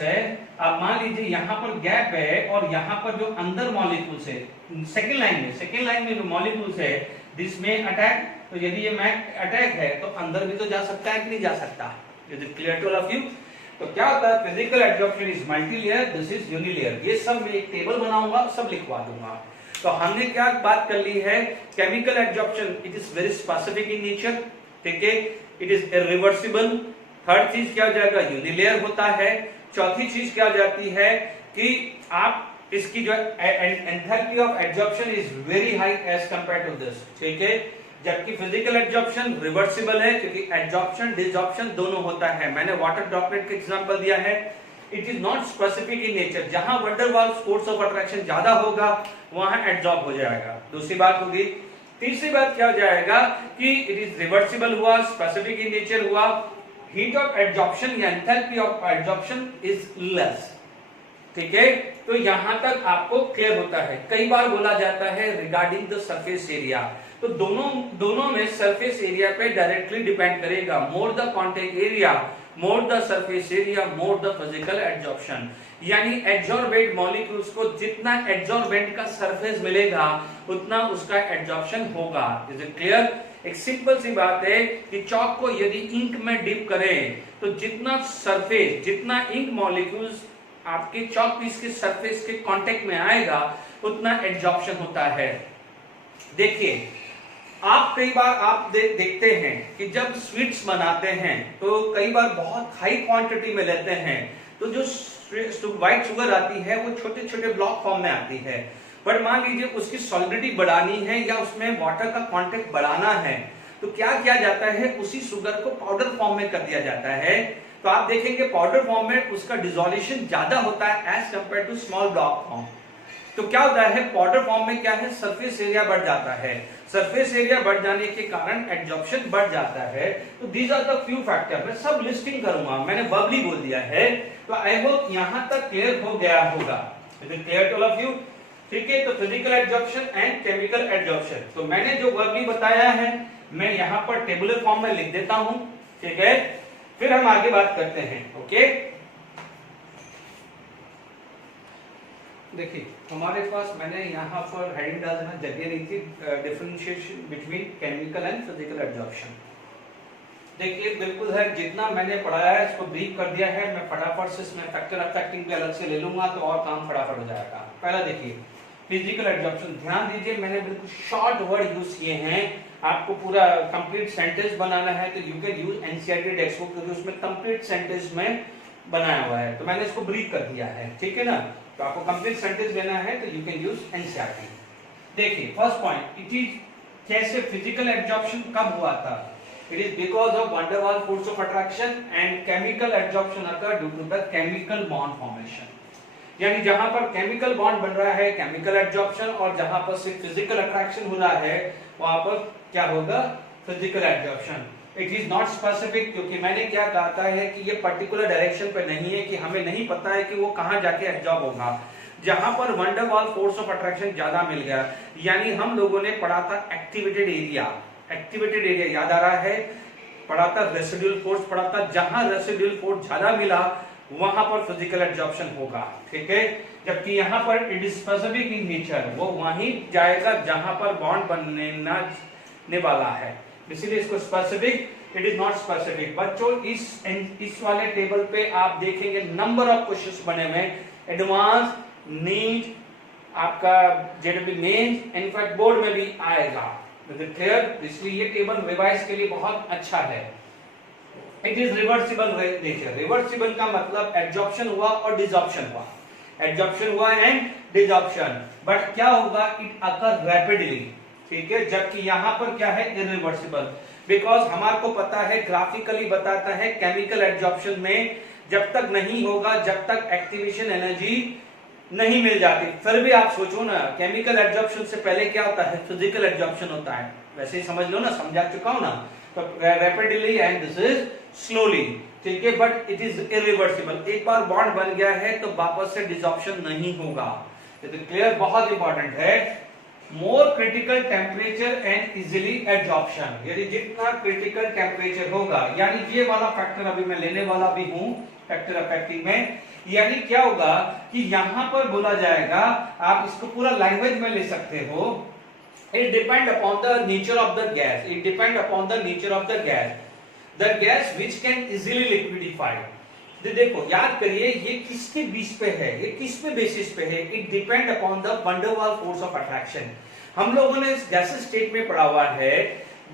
है, अब मान लीजिए यहाँ पर गैप है और यहाँ पर जो अंदर मॉलिक्यूल्स है सेकेंड लाइन में जो मॉलिक्यूल्स है दिस में अटैक, तो यदि ये मैक अटैक है तो अंदर भी तो जा सकता है कि नहीं जा सकता? Is it clear to all of you? तो क्या होता है, physical adsorption is multilayer, this is unilayer. ये सब मैं एक टेबल बनाऊंगा, सब लिखवा दूंगा। तो हमने क्या बात कर ली है, chemical adsorption it is very specific in nature, ठीक है, इट इज इरिवर्सिबल। थर्ड चीज क्या हो जाएगा, यूनिलेयर होता है। चौथी चीज क्या हो जाती है कि आप इसकी जो enthalpy of adsorption is very high as compare to this, ठीक है। जबकि फिजिकल एडजॉर्प्शन रिवर्सिबल है, क्योंकि एडजॉर्प्शन डिसॉर्प्शन दोनों होता है। मैंने वाटर ड्रॉपलेट का एग्जांपल दिया है। It is not specific in nature, जहां van der Waals force of attraction ज्यादा होगा वहां एडजॉर्ब हो जाएगा। दूसरी बात होगी। तीसरी बात क्या हो जाएगा कि इट इज रिवर्सिबल हुआ, स्पेसिफिक इन नेचर हुआ, हीट ऑफ एडजॉर्प्शन या enthalpy of adsorption is less, ठीक है। तो यहां तक आपको क्लियर होता है। कई बार बोला जाता है रिगार्डिंग द सरफेस एरिया, तो दोनों में सरफेस एरिया पे डायरेक्टली डिपेंड करेगा। More the contact area, more the surface area, more the physical adsorption. यानी एडजॉर्बेंट मॉलिक्यूल्स को जितना एडजॉर्बेंट का सरफेस मिलेगा उतना उसका एडजॉर्प्शन होगा। Is it clear? एक सिंपल सी बात है कि चॉक को यदि इंक में डिप करें तो जितना सरफेस, जितना इंक मॉलिक्यूल्स आपके चॉक पीस के सरफेस के कांटेक्ट में आएगा उतना एडजॉर्प्शन होता है। देखिए, आप कई बार आप देखते हैं कि जब स्वीट्स बनाते हैं तो कई बार बहुत हाई क्वांटिटी में लेते हैं, तो जो व्हाइट शुगर आती है वो छोटे छोटे ब्लॉक फॉर्म में आती है। बट मान लीजिए उसकी सॉलिडिटी बढ़ानी है या उसमें वाटर का कांटेक्ट बढ़ाना है, तो क्या किया जाता है, उसी शुगर को पाउडर फॉर्म में कर दिया जाता है। तो आप देखेंगे पाउडर फॉर्म में उसका डिसोल्यूशन ज्यादा होता है as compare to small block form. तो क्या होता है, पाउडर फॉर्म में क्या है, सरफेस एरिया बढ़ जाता है। सरफेस एरिया बढ़ जाने के कारण एडजॉर्प्शन बढ़ जाता है। तो these are the few factor. मैं सब लिस्टिंग करूंगा, मैंने वर्बली बोल दिया है। तो आई होप यहां तक क्लियर हो गया होगा। Is it clear to all of you? ठीक है। तो physical adsorption and chemical adsorption, तो मैंने जो वर्बली बताया है मैं यहां पर टेबुलर फॉर्म में लिख देता हूं, ठीक है। फिर हम आगे बात करते हैं। ओके, देखिए हमारे पास मैंने यहाँ पर हेडिंग डाल देना जगह रही थी, differentiation between chemical and physical adsorption. देखिए बिल्कुल है, जितना मैंने पढ़ाया है इसको ब्रीफ कर दिया है। मैं फटाफट से इसमें फैक्टर अफेक्टिंग भी अलग से ले लूंगा तो और काम फटाफट हो जाएगा। पहला देखिए फिजिकल एडजॉर्प्शन, ध्यान दीजिए मैंने बिल्कुल शॉर्ट वर्ड यूज किए हैं। आपको पूरा कंप्लीट सेंटेंस बनाना है तो you can use NCERT text book, क्योंकि उसमें कंप्लीट सेंटेंस में बनाया हुआ है। तो मैंने इसको ब्रीफ कर दिया है, ठीक है ना। तो आपको कंप्लीट सेंटेंस लेना है तो यू कैन यूज एनसीईआरटी। देखिए फर्स्ट पॉइंट, इट इज कैसे फिजिकल एडजॉर्प्शन कब हुआ था। It is because of van der Waals force of attraction and chemical adsorption occur due to the chemical bond formation. यानी जहां पर केमिकल बॉन्ड बन रहा है केमिकल एडजॉर्प्शन, और जहां पर सिर्फ फिजिकल अट्रैक्शन हो रहा है वहां पर क्या होगा, physical adsorption. It is not specific, क्योंकि मैंने क्या कहा है कि ये पर्टिकुलर डायरेक्शन पे नहीं है, कि हमें नहीं पता है कि वो कहां जाके एब्जॉर्ब होगा। जहां पर wonder Waals force of attraction ज्यादा मिल गया, यानी हम लोगों ने पढ़ा था एक्टिवेटेड एरिया, एक्टिवेटेड एरिया याद आ रहा है, पढ़ा था रेसिडुअल फोर्स पढ़ा था, जहां रेसिडुअल फोर्स ज्यादा मिला वहां पर फिजिकल एडजॉर्प्शन होगा, ठीक है। जबकि यहाँ पर it is specific in nature, वो वहीं जाएगा जहां पर बॉन्ड बनने वाला है, इसीलिए इसको specific, it is not specific. बच्चों इस वाले टेबल पे आप देखेंगे नंबर ऑफ क्वेश्चंस बने हुए, एडवांस, नीट, आपका जेडब्ल्यू मेंस, इनफैक्ट बोर्ड में भी आएगा। क्लियर? इसलिए ये टेबल रिवाइज के लिए बहुत अच्छा है। It is reversible nature. Reversible का मतलब एडजॉर्प्शन हुआ और डिसॉर्प्शन हुआ, एडजॉर्प्शन हुआ एंड डिसॉर्प्शन, बट क्या होगा, इट अकर रैपिडली, ठीक है। जबकि यहां पर क्या है, इरिवर्सिबल, बिकॉज हमारे को पता है, ग्राफिकली बताता है केमिकल एडजॉर्प्शन में जब तक नहीं होगा, जब तक एक्टिवेशन एनर्जी नहीं मिल जाती। फिर भी आप सोचो ना, केमिकल एडजॉर्प्शन से पहले क्या होता है, फिजिकल एडजॉर्प्शन होता है। वैसे ही समझ लो ना, समझा चुका हूं ना। तो rapidly and this is slowly, ठीक है, बट इट इज इरिवर्सिबल। एक बार बॉन्ड बन गया है तो वापस से डिसॉर्प्शन नहीं होगा। तो क्लियर, बहुत इंपॉर्टेंट है। मोर critical temperature and easily absorption, यानी जितना क्रिटिकल टेम्परेचर होगा, यानी ये वाला फैक्टर अभी मैं लेने वाला भी हूं फैक्टर इफेक्टिव में, यानी क्या होगा कि यहां पर बोला जाएगा, आप इसको पूरा लैंग्वेज में ले सकते हो, it depend upon the nature of the gas, it depend upon the nature of the gas which can easily liquefied. देखो याद करिए ये किसके बेस पे है, ये किस पे बेसिस पे है, it depend upon the wonder Waals force of attraction. हम लोगों ने इस गैसेस स्टेट में पढ़ा हुआ है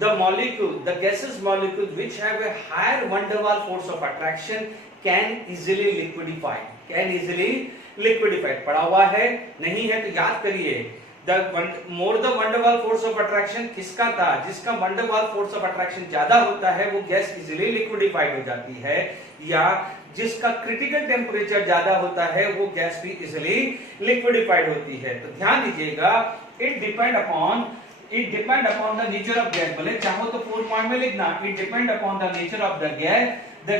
the molecule, the gases molecule which have a higher van der Waals force of attraction can easily liquefy, can easily liquefied पढ़ा हुआ है, नहीं है तो याद करिए more the van der Waals force of attraction किसका था, जिसका वंडरवाल फोर्स ऑफ अट्रैक्शन ज्यादा होता है वो गैस इजीली लिक्विडिफाइड हो जाती है, या जिसका क्रिटिकल टेम्परेचर ज्यादा होता है वो गैस भी इजीली लिक्विडिफाइड होती है। तो ध्यान दीजिएगा it depend upon the nature of gas, भले चाहो तो 4 पॉइंट में लिखना, it depend upon the nature of the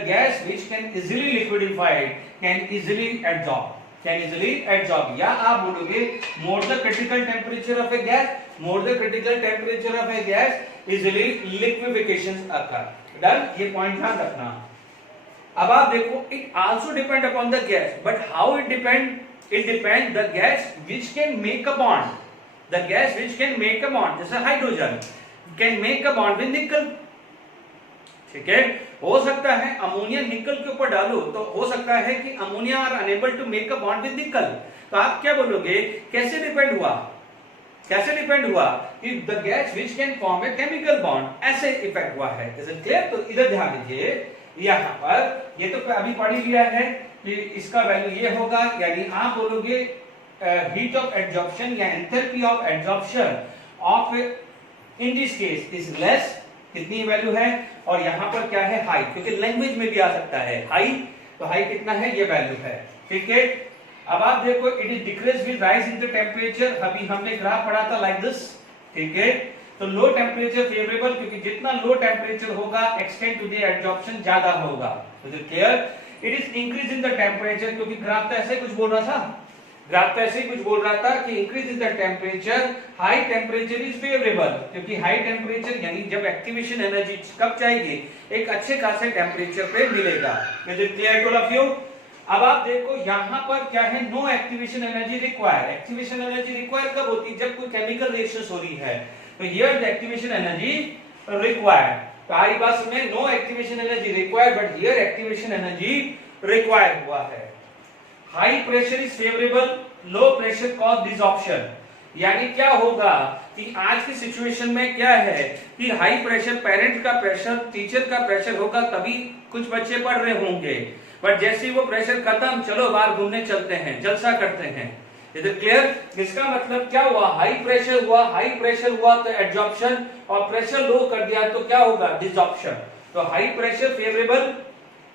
gas which can easily liquefied can easily absorb, can easily absorb, या आप बोलोगे more the critical temperature of a gas, more the critical temperature of a gas easily liquefaction occur। Done, ये point ध्यान रखना। अब आप देखो it also depend upon the gas, but how it depend the gas which can make a bond, the gas which can make a bond जैसे hydrogen can make a bond with nickel, ठीक है, हो सकता है ammonia निकल के ऊपर डालो तो हो सकता है कि ammonia are unable to make a bond with nickel, तो आप क्या बोलोगे कैसे डिपेंड हुआ कि the gas which can form a chemical bond, ऐसे इफेक्ट हुआ है। Is it clear? तो इधर ध्यान दीजिए, यहां पर ये तो अभी पढ़ ही लिया है कि इसका वैल्यू ये होगा, यानी आप बोलोगे हीट ऑफ एब्जॉर्प्शन या enthalpy of absorption of in this case is less, कितनी वैल्यू है, और यहां पर क्या है हाई, क्योंकि लैंग्वेज में भी आ सकता है हाई, तो हाई कितना है ये वैल्यू है, ठीक है। अब आप देखो it is decrease with rise in the temperature, अभी हमने ग्राफ पढ़ा था लाइक दिस, ठीक है। तो लो टेम्परेचर फेवरेबल, क्योंकि जितना लो टेम्परेचर होगा एक्सटेंड टू द एब्जॉर्प्शन ज्यादा होगा, is it clear? It is increase in the temperature, क्योंकि ग्राफ तो ऐसे कुछ बोल रहा था, कि increase in the temperature, high temperature is favourable, क्योंकि हाई टेम्परेचर यानी जब एक्टिवेशन एनर्जी कब चाहिए, एक अच्छे खासे टेम्परेचर पे मिलेगा। Is it clear to all of you? अब आप देखो यहां पर क्या है, no activation energy required. Activation energy require कब होती है, जब कोई केमिकल रिएक्शन हो रही है, तो here the activation energy required, तो आई बात में no activation energy required, but here activation energy required हुआ है। High pressure is favourable, low pressure cause desorption, यानी क्या होगा कि आज की सिचुएशन में क्या है कि हाई प्रेशर, पेरेंट का प्रेशर, टीचर का प्रेशर होगा तभी कुछ बच्चे पढ़ रहे होंगे, बट जैसे ही वो प्रेशर खत्म, चलो बाहर घूमने चलते हैं, जलसा करते हैं। Is it clear? इसका मतलब क्या हुआ, हाई प्रेशर हुआ तो एब्जॉर्प्शन, और प्रेशर लो कर दिया तो क्या होगा, डिसऑर्प्शन। तो हाई प्रेशर फेवरेबल,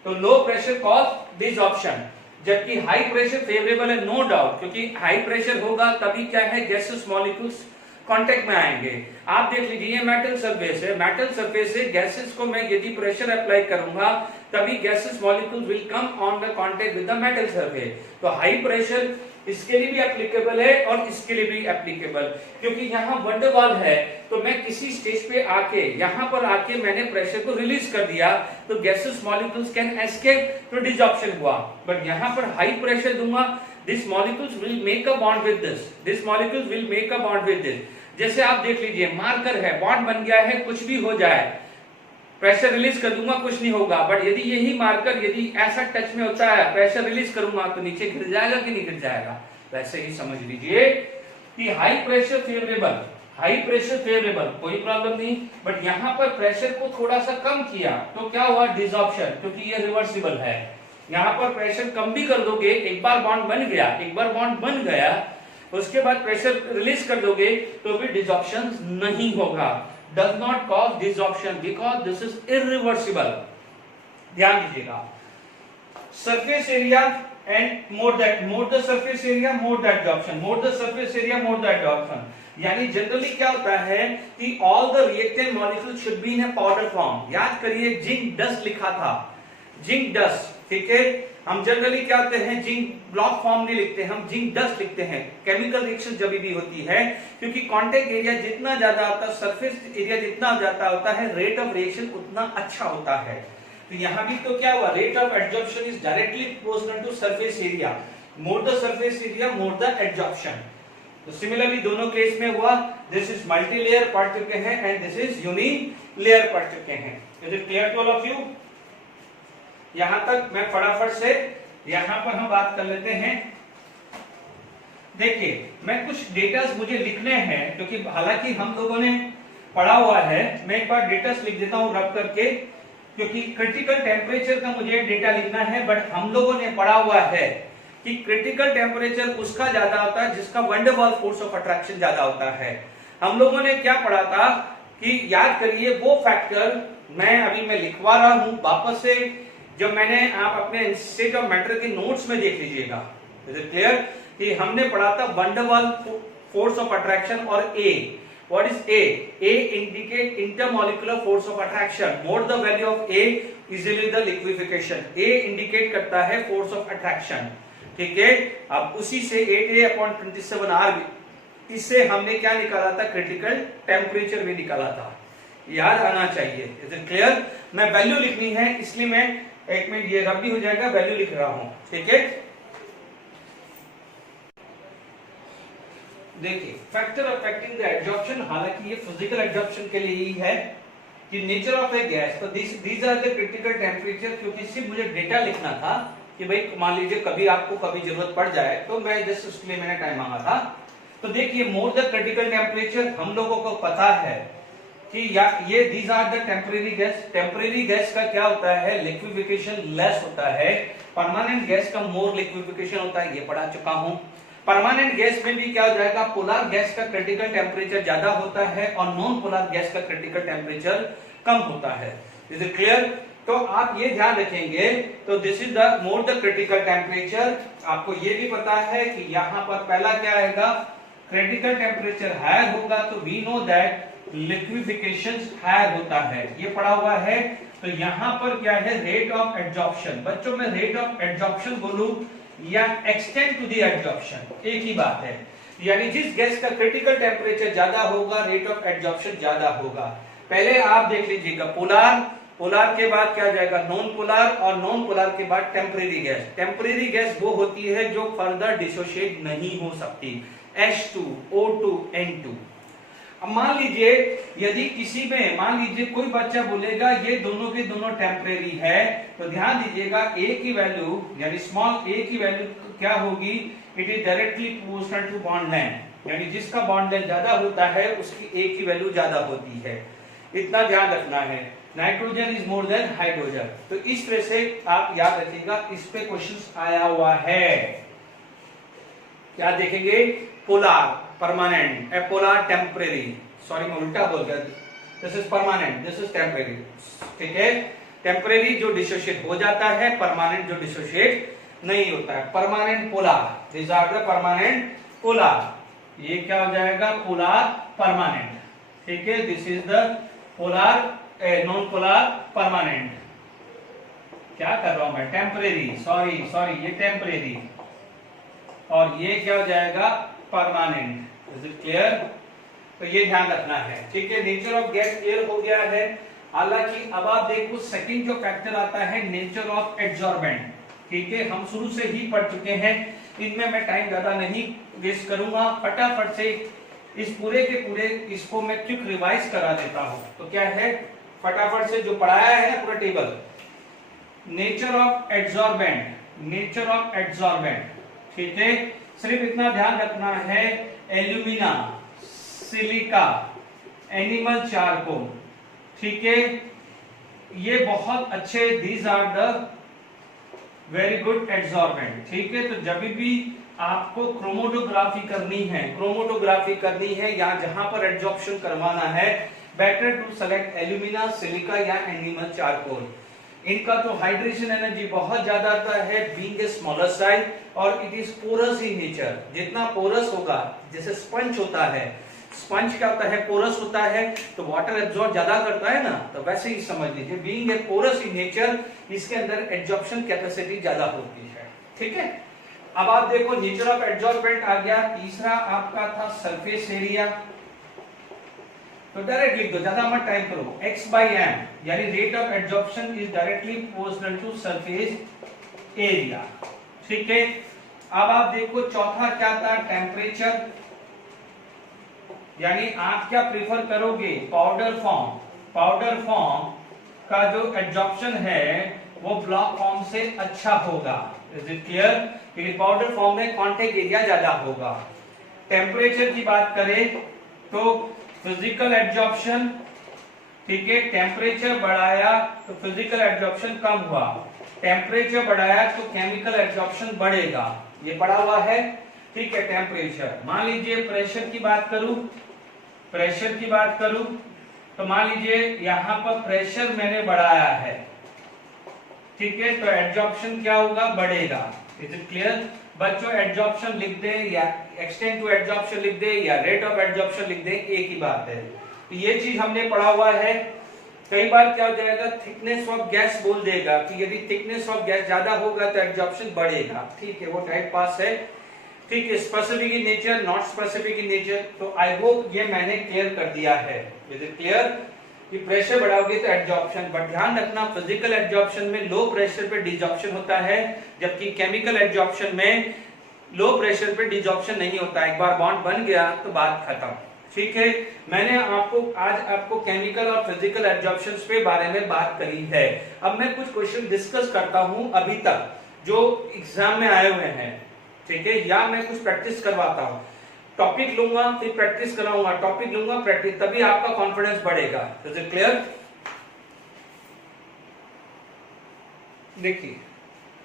तो लो प्रेशर कॉज डिसऑर्प्शन, जबकि हाई प्रेशर फेवरेबल है नो डाउट, क्योंकि हाई प्रेशर होगा तभी क्या है, गैसेस मॉलिक्यूल्स कांटेक्ट में आएंगे। आप देख लीजिए ये मेटल सरफेस है, मेटल सरफेस से गैसेस को मैं यदि प्रेशर अप्लाई करूंगा तभी gases molecules will come on the contact with the metal surface. तो हाई प्रेशर इसके लिए भी एप्लीकेबल है और इसके लिए भी एप्लीकेबल, क्योंकि यहाँ वंडर वाल है, तो मैं किसी स्टेज पे आके, यहाँ पर आके मैंने प्रेशर को रिलीज कर दिया तो गैसेस मॉलिक्यूल्स कैन एस्केप, तो डिसऑर्प्शन हुआ। बट यहाँ पर हाई प्रेशर दूंगा, this molecules will make a bond with this molecules will make a bond with this. जैसे आप देख लीजिए मार्कर है, बॉन्ड बन गया है, कुछ भी हो जाए, प्रेशर रिलीज कर दूंगा कुछ नहीं होगा, बट यदि यही मार्कर यदि ऐसा टच में होता है, प्रेशर रिलीज करूंगा तो नीचे गिर जाएगा कि नहीं गिर जाएगा। वैसे ही समझ लीजिए कि हाई प्रेशर फेवरेबल कोई प्रॉब्लम नहीं, बट यहाँ पर प्रेशर को थोड़ा सा कम किया तो क्या हुआ, डिसऑर्प्शन, क्योंकि ये रिवर्सिबल है। यहाँ पर प्रेशर कम भी कर दोगे, एक बार बॉन्ड बन गया, उसके बाद प्रेशर रिलीज कर दोगे तो भी डिसऑर्प्शन नहीं होगा, does not cause disruption because this is irreversible। ध्यान दीजिएगा, surface area and more the surface area, more the absorption, more the surface area, more the absorption। यानी जनरली क्या होता है कि all the reactant molecules should be in a powder form। याद करिए zinc dust लिखा था, जिंक डस्ट, ठीक है। हम जनरली क्या होते हैं, जिंक ब्लॉक फॉर्म नहीं लिखते, हम जिंक डस्ट लिखते हैं। केमिकल रिएक्शन जब भी होती है, क्योंकि कांटेक्ट एरिया जितना ज्यादा होता है, सरफेस एरिया जितना ज्यादा होता है, रेट ऑफ रिएक्शन उतना अच्छा होता है। तो यहाँ भी तो क्या हुआ, rate of adsorption is directly proportional to surface area, more the surface area more the adsorption. तो सिमिलरली दोनों केस में हुआ, दिस इज मल्टी लेयर पढ़ चुके हैं and this is unilayer पढ़ चुके हैं। Is it clear to all of you? यहां तक मैं फटाफट से यहां पर हम बात कर लेते हैं। देखिए मैं कुछ डेटास मुझे लिखने हैं, क्योंकि हालांकि हम लोगों ने पढ़ा हुआ है, मैं एक बार डेटास लिख देता हूं रब करके, क्योंकि क्रिटिकल टेम्परेचर का मुझे डेटा लिखना है। बट हम लोगों ने पढ़ा हुआ है कि क्रिटिकल टेम्परेचर उसका ज्यादा होता है जिसका van der Waals force of attraction ज्यादा होता है। हम लोगों ने क्या पढ़ा था कि याद करिए वो फैक्टर, मैं लिखवा रहा हूं वापस से, जब मैंने आप अपने स्टेट ऑफ मैटर के नोट्स में देख लीजिएगा। Is it clear? कि हमने पढ़ा था van der Waals force of attraction और A. What is A? A indicate intermolecular force of attraction, more the value of A easily the liquefaction. A indicate करता है फोर्स ऑफ अट्रैक्शन, ठीक है। अब उसी से 8A/27R, इससे हमने क्या निकाला था, क्रिटिकल टेम्परेचर भी निकाला था, याद आना चाहिए। Is it clear? मैं वैल्यू लिखनी है, इसलिए मैं एक मिनट, ये रब भी हो जाएगा, वैल्यू लिख रहा हूं, ठीक है। देखिए फैक्टर अफेक्टिंग द एडजॉर्प्शन, हालांकि ये फिजिकल एडजॉर्प्शन के लिए ही है कि नेचर ऑफ ए गैस, तो these are the critical temperature. क्योंकि सिर्फ मुझे डेटा लिखना था कि भाई मान लीजिए कभी आपको कभी जरूरत पड़ जाए, तो मैं जस्ट उसके लिए मैंने टाइम मांगा था। तो देखिए मोर द क्रिटिकल टेम्परेचर, हम लोगों को पता है कि ये these are the temporary gas. Temporary gas का क्या होता है, लिक्विफिकेशन लेस होता है। परमानेंट गैस का मोर लिक्विफिकेशन होता है, ये पढ़ा चुका हूं। परमानेंट गैस में भी क्या हो जाएगा, पोलर गैस का क्रिटिकल टेम्परेचर ज्यादा होता है और नॉन पोलर गैस का क्रिटिकल टेम्परेचर कम होता है। Is it clear? तो आप ये ध्यान रखेंगे, तो this is the more the critical temperature. आपको ये भी पता है कि यहां पर पहला क्या आएगा, क्रिटिकल टेम्परेचर हायर होगा, तो we know that liquification higher होता है, ये पढ़ा हुआ है। तो यहां पर क्या है, रेट ऑफ एडजॉर्प्शन। बच्चों में रेट ऑफ एडजॉर्प्शन बोलूं या एक्सटेंड टू द एडजॉर्प्शन, एक ही बात है। यानी जिस गैस का क्रिटिकल टेम्परेचर ज्यादा होगा, रेट ऑफ एडजॉर्प्शन ज्यादा होगा। पहले आप देख लीजिएगा पोलर, पोलर के बाद क्या जाएगा, नॉन पोलर, और नॉन पोलर के बाद टेम्परेरी गैस। टेम्परेरी गैस वो होती है जो फर्दर डिसोशिएट नहीं हो सकती, H2, O2, N2। अब मान लीजिए यदि किसी में, मान लीजिए कोई बच्चा बोलेगा ये दोनों के दोनों टेम्परेरी है, तो ध्यान दीजिएगा ए की वैल्यू यानी स्मॉल ए की वैल्यू क्या होगी, it is directly proportional to bond length, यानी जिसका बॉन्ड लेंथ ज्यादा होता है उसकी ए की वैल्यू ज्यादा होती है। इतना ध्यान रखना है। Nitrogen is more than hydrogen, तो इस तरह से आप याद रखिएगा, इस पे क्वेश्चन आया हुआ है। क्या देखेंगे, पोलर परमानेंट, एपोलर टेम्परेरी, सॉरी मैं उल्टा बोल गया, this is permanent, this is temporary, ठीक है। टेम्परेरी जो डिसोशिएट हो जाता है, परमानेंट जो डिसोशिएट नहीं होता है। Permanent polar, this are the permanent polar, ये क्या हो जाएगा, पोलर परमानेंट, ठीक है। This is the polar non polar permanent. क्या कर रहा हूं मैं, टेम्परेरी, सॉरी ये टेम्परेरी, और ये क्या हो जाएगा, परमानेंट। Is it clear? तो ये ध्यान रखना है, ठीक है। नेचर ऑफ गैस क्लियर हो गया है। हालांकि अब आप देखो सेकंड जो फैक्टर आता है, नेचर ऑफ एडजॉर्बेंट, ठीक है। हम शुरू से ही पढ़ चुके हैं, इनमें मैं टाइम ज्यादा नहीं वेस्ट करूंगा, फटाफट से इस पूरे के पूरे इसको मैं क्विक रिवाइज करा देता हूं। तो क्या है, फटाफट से जो पढ़ाया है ना पूरा table, nature of adsorbent, nature of adsorbent, ठीक है। सिर्फ इतना ध्यान रखना है, एल्यूमिना, सिलिका, एनिमल चारकोल, ठीक है, ये बहुत अच्छे, these are the very good adsorbent, ठीक है। तो जब भी आपको क्रोमेटोग्राफी करनी है या जहां पर एडजॉर्प्शन करवाना है, better to select alumina, silica या एनिमल चारकोल। इनका तो हाइड्रेशन एनर्जी बहुत ज्यादा आता है, बीइंग ए स्मॉलर साइज, और it is porous in nature. जितना पोरस होगा, जैसे स्पंज होता है, स्पंज क्या होता है, पोरस होता है, तो वाटर एब्जॉर्ब ज्यादा करता है ना, तो वैसे ही समझ लीजिए being a porous in nature, इसके अंदर एब्जॉर्प्शन कैपेसिटी ज्यादा होती है। ठीक है, अब आप देखो नेचर ऑफ एब्जॉर्बेंट आ गया। तीसरा आपका था सरफेस एरिया, तो डायरेक्ट लिख दो, ज्यादा मत टाइम करो, x by m यानी rate of absorption is directly proportional to surface area. ठीक है, अब आप देखो चौथा क्या था, टेम्परेचर, यानी आप क्या प्रीफर करोगे, पाउडर फॉर्म। पाउडर फॉर्म का जो एब्जॉर्प्शन है वो ब्लॉक फॉर्म से अच्छा होगा। Is it clear? क्योंकि पाउडर फॉर्म में कांटेक्ट एरिया ज्यादा होगा। टेम्परेचर की बात करें तो फिजिकल एब्जॉर्प्शन, ठीक है, टेम्परेचर बढ़ाया तो फिजिकल एब्जॉर्प्शन कम हुआ, टेम्परेचर बढ़ाया तो केमिकल एब्जॉर्प्शन बढ़ेगा, ये पढ़ा हुआ है। ठीक है, टेम्परेचर। मान लीजिए प्रेशर की बात करूं, प्रेशर की बात करूं तो मान लीजिए यहां पर प्रेशर मैंने बढ़ाया है, ठीक है, तो एब्जॉर्प्शन क्या होगा, बढ़ेगा। Is it clear? बच्चों एब्जॉर्प्शन लिख दे या एक्सटेंड टू एब्जॉर्प्शन लिख दे या रेट ऑफ एब्जॉर्प्शन लिख दे, एक ही बात है। तो ये चीज हमने पढ़ा हुआ है। कई बार क्या हो जाएगा, थिकनेस ऑफ गैस बोल देगा कि यदि थिकनेस ऑफ गैस ज्यादा होगा तो एब्जॉर्प्शन बढ़ेगा। ठीक है, वो टाइप पास है। ठीक है, specific in nature, not specific in nature, तो आई होप ये मैंने क्लियर कर दिया है। Is it clear? कि प्रेशर बढ़ाओगे तो एब्जॉर्प्शन, बट ध्यान रखना फिजिकल एब्जॉर्प्शन में लो प्रेशर पे डिजॉर्प्शन होता है, जबकि केमिकल एब्जॉर्प्शन में लो प्रेशर पे डिजॉर्प्शन नहीं होता। एक बार बॉन्ड बन गया तो बात खत्म। ठीक है, मैंने आज आपको केमिकल और फिजिकल एब्जॉर्प्शन पे बारे में बात करी है। अब मैं कुछ क्वेश्चन डिस्कस करता हूं अभी तक जो एग्जाम में आए हुए हैं, ठीक है, या मैं कुछ प्रैक्टिस करवाता हूं। टॉपिक लूंगा फिर प्रैक्टिस कराऊंगा, टॉपिक लूंगा प्रैक्टिस, तभी आपका कॉन्फिडेंस बढ़ेगा। Is it clear? देखिए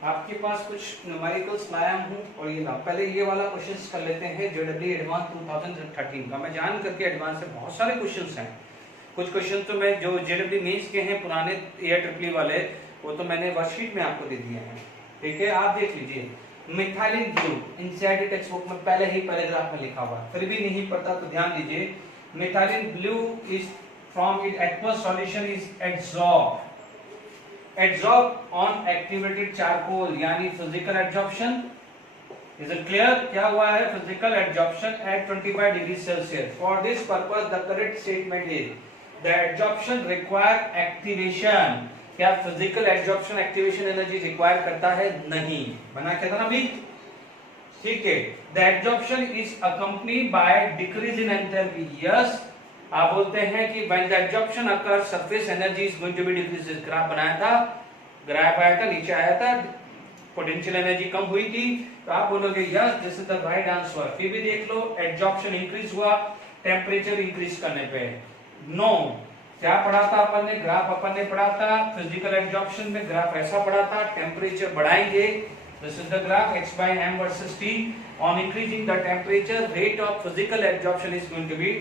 आपके पास कुछ न्यूमेरिकल्स लाया हूं और ये ना, पहले ये वाला क्वेश्चन कर लेते हैं जेडब्ल्यू एडवांस 2013 का। मैं जान करके एडवांस से बहुत सारे क्वेश्चंस हैं, कुछ क्वेश्चन तो मैं जो जेडब्ल्यू मेंस के हैं पुराने AIEEE वाले, वो तो मैंने वर्कशीट में आपको दे दिए हैं। ठीक है, आप देख लीजिए। Methylene blue inside text book में पहले ही पैराग्राफ में लिखा हुआ है, फिर भी नहीं पता तो ध्यान दीजिए। Methylene blue is from it aqueous solution is absorb on activated charcoal, यानी physical absorption. Is it clear? क्या हुआ है, physical absorption at 25 degree Celsius. For this purpose the correct statement is the absorption require activation. क्या physical absorption activation energy require करता है? नहीं। बना क्या था ना अभी? ठीक है, the absorption is accompanied by decrease in enthalpy. Yes, आप बोलते हैं कि when the absorption occur surface energy is going to be decrease. Graph बनाया था, ग्राफ आया था, नीचे आया था, पोटेंशियल एनर्जी कम हुई थी, तो आप बोलोगे yes this is the right answer. फिर भी देख लो, एब्जॉर्प्शन इंक्रीज हुआ टेम्परेचर इंक्रीज करने पे। नो, क्या पढ़ा था अपन ने, ग्राफ अपन ने पढ़ा था फिजिकल एब्जॉर्प्शन में, ग्राफ ऐसा पढ़ा था, टेम्परेचर बढ़ाएंगे, this is the graph x by m versus t, on increasing the temperature rate of physical absorption is going to be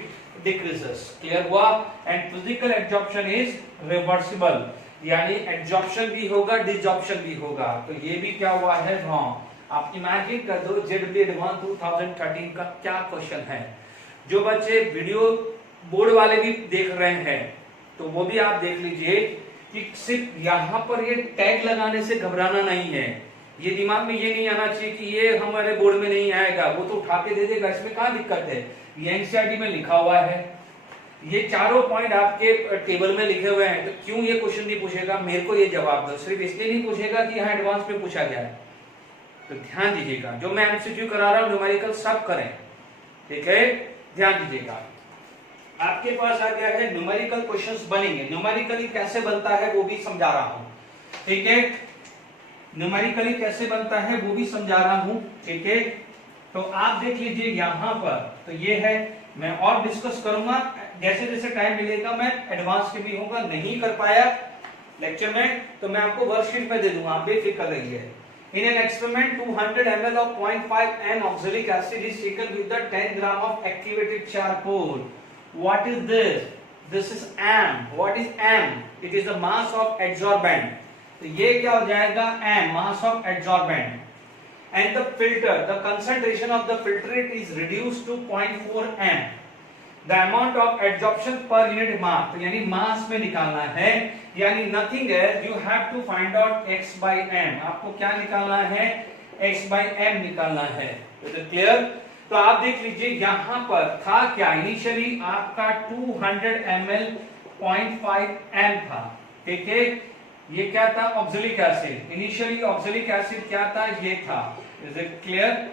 decreases। Clear हुआ? And physical absorption is reversible, यानी absorption भी होगा desorption भी होगा। तो ये भी क्या हुआ है, रॉन्ग। आप इमेजिन कर दो जेडब्ल्यू एडवांस 2013 का क्या क्वेश्चन है। जो बच्चे वीडियो बोर्ड वाले भी देख रहे हैं तो वो भी आप देख लीजिए कि सिर्फ यहाँ पर ये टैग लगाने से घबराना नहीं है। ये दिमाग में ये नहीं आना चाहिए कि ये हमारे बोर्ड में नहीं आएगा, वो तो उठा के दे देगा, इसमें कहाँ दिक्कत है। ये एनसीईआरटी में लिखा हुआ है, ये चारों पॉइंट आपके टेबल में लिखे हुए हैं, तो क्यों ये क्वेश्चन नहीं पूछेगा, मेरे को ये जवाब दो। सिर्फ इसलिए नहीं पूछेगा कि यहाँ एडवांस में पूछा गया है। तो ध्यान दीजिएगा, जो मैं एमसीक्यू करा रहा हूँ न्यूमेरिकल सब करें, ठीक है, ध्यान दीजिएगा। आपके पास आ गया है न्यूमेरिकल क्वेश्चंस बनेंगे। न्यूमेरिकली कैसे बनता है वो भी समझा रहा हूं, ठीक है, न्यूमेरिकली कैसे बनता है वो भी समझा रहा हूं, ठीक है। तो आप देख लीजिए यहां पर, तो ये है, मैं और डिस्कस करूंगा जैसे जैसे टाइम मिलेगा। मैं एडवांस के भी होगा, नहीं कर पाया लेक्चर में तो मैं आपको वर्कशीट में दे दूंगा, आप बेफिक्र रहिए। In an experiment, 200 ml of 0.5 N oxalic acid is taken with the 10 gram of activated charcoal. What is this? This is M. What is M? It is the mass of adsorbent. तो ये क्या हो जाएगा, M, mass of adsorbent. And the filter, the concentration of the filtrate is reduced to 0.4 M. The amount of adsorption per unit mass, तो यानी mass में निकालना है, यानी nothing else, you have to find out x by m। आपको क्या निकालना है? x by m निकालना है। Is it clear? तो आप देख लीजिए यहां पर था क्या, इनिशियली आपका 200 ml 0.5 m था, ठीक है। ये क्या था? Oxalic acid. Initially oxalic acid क्या था? ये था। Is it clear?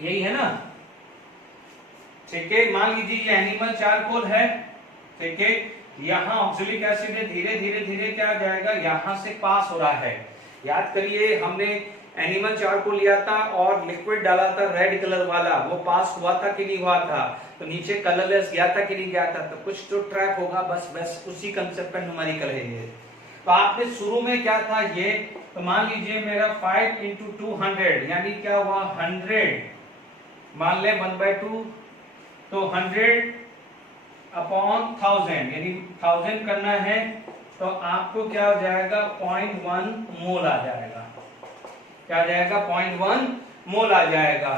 यही है ना, ठीक है। मान लीजिए ये एनिमल चारकोल है, ठीक है। यहाँ ऑक्सैलिक एसिड है, धीरे धीरे धीरे क्या जाएगा, यहाँ से पास हो रहा है। याद करिए हमने एनिमल चारकोल लिया था और लिक्विड डाला था रेड कलर वाला, वो पास हुआ था कि नहीं हुआ था? तो नीचे कलरलेस गया था कि नहीं गया था? तो कुछ तो ट्रैप होगा, बस उसी कंसेप्ट पे न्यूमेरिकल है ये। तो आपने शुरू में क्या था ये, तो मान लीजिए मेरा 5 into 200 यानी क्या हुआ 100, मान ले 1/2, तो 100 अपॉन 1000 यानी 1000 करना है, तो आपको क्या हो जाएगा 0.1 मोल आ जाएगा। क्या आ जाएगा? 0.1 मोल आ जाएगा,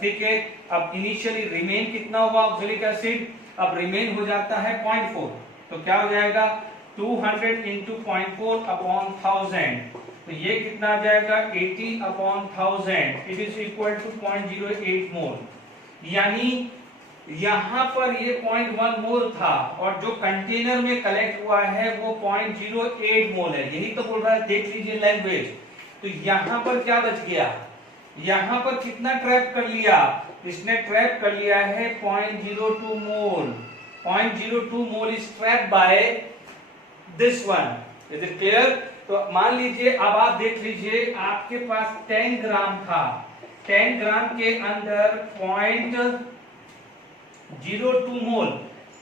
ठीक है। अब इनिशियली रिमेन कितना हुआ ऑक्सैलिक एसिड, अब रिमेन हो जाता है 0.4, तो क्या हो जाएगा 200 into 0.4 अपॉन 1000, तो ये कितना आ जाएगा 80 upon 1000, it is equal to 0.08 mole. यानी यहां पर ये 0.1 मोल था और जो कंटेनर में कलेक्ट हुआ है वो 0.08 मोल है। यही तो बोल रहा है, देख लीजिए लैंग्वेज। तो यहां पर क्या बच गया, यहां पर कितना ट्रैप कर लिया, इसने ट्रैप कर लिया है 0.02 mole. 0.02 mole is trap by this one. Is it clear? तो मान लीजिए अब आप देख लीजिए आपके पास 10 ग्राम था, 10 ग्राम के अंदर 0.02 मोल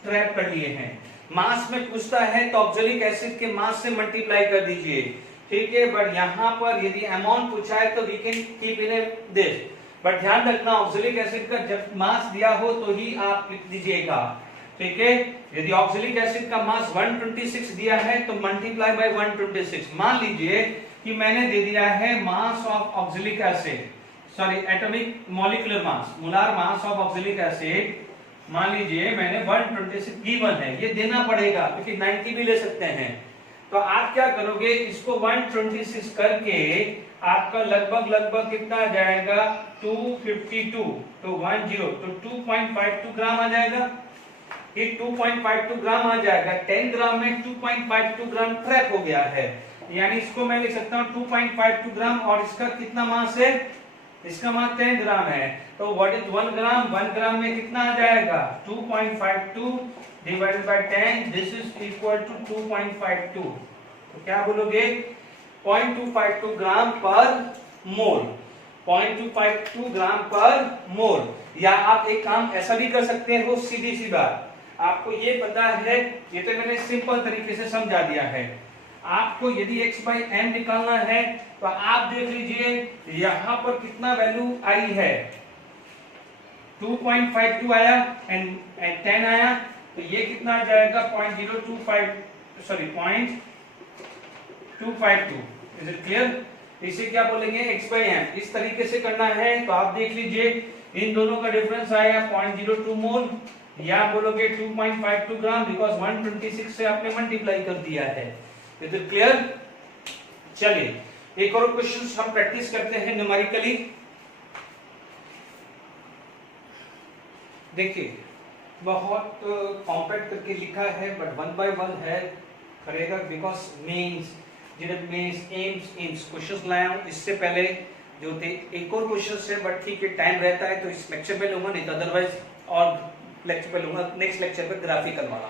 ट्रैप कर लिए हैं। मास में पूछता है तो ऑक्सैलिक एसिड के मास से मल्टीप्लाई कर दीजिए, ठीक है। बट यहाँ पर यदि अमाउंट पूछा है तो we can keep in this, but ध्यान रखना ऑक्सैलिक एसिड का जब मास दिया हो तो ही आप लिख दीजिएगा, ठीक है। यदि ऑक्सैलिक एसिड का मास 126 दिया है तो मल्टीप्लाई बाय 126। मान लीजिए कि मैंने दे दिया है mass of oxalic acid, sorry atomic molecular mass, molar mass of oxalic acid, मान लीजिए मैंने 126 गिवन है, ये देना पड़ेगा क्योंकि 90 भी ले सकते हैं। तो आप क्या करोगे, इसको 126 करके आपका लगभग कितना आ जाएगा 252, तो 10, तो 2.52 ग्राम आ जाएगा। ये 2.52 ग्राम आ जाएगा। 10 ग्राम में 2.52 ग्राम ट्रैप हो गया है, यानी इसको मैं लिख सकता हूँ 2.52 ग्राम, और इसका कितना मास है, इसका मास 10 ग्राम है। तो व्हाट इज 1 ग्राम, 1 ग्राम में कितना आ जाएगा 2.52 divided by 10, this is equal to 2.52। तो क्या बोलोगे 0.252 ग्राम पर मोल, 0.252 ग्राम पर मोल। या आप एक काम ऐसा भी कर सकते हो, सीधी सी बात, आपको ये पता है, ये तो मैंने सिंपल तरीके से समझा दिया है। आपको यदि x by m निकालना है तो आप देख लीजिए यहां पर कितना वैल्यू आई है, 2.52 आया एंड 10 आया, तो ये कितना आ जाएगा 0.025, सॉरी 0.252। Is it clear? इसे क्या बोलेंगे x by m। इस तरीके से करना है तो आप देख लीजिए इन दोनों का डिफरेंस आया 0.02 मोल, या बोलोगे 2.52 ग्राम, बिकॉज 126 से आपने मल्टीप्लाई कर दिया है। Is it clear? चलिए एक और क्वेश्चन हम प्रैक्टिस करते हैं न्यूमेरिकली। देखिए बहुत कॉम्पैक्ट करके लिखा है बट 1 by 1 है करेगा, बिकॉज मेंस एम्स क्वेश्चंस लाया हूं। इससे पहले जो थे एक और क्वेश्चन है, बट ठीक है टाइम रहता है तो इस लेक्चर में लूंगा, नहीं तो अदरवाइज और लेक्चर पे लूंगा, नेक्स्ट लेक्चर पे ग्राफिकल वाला,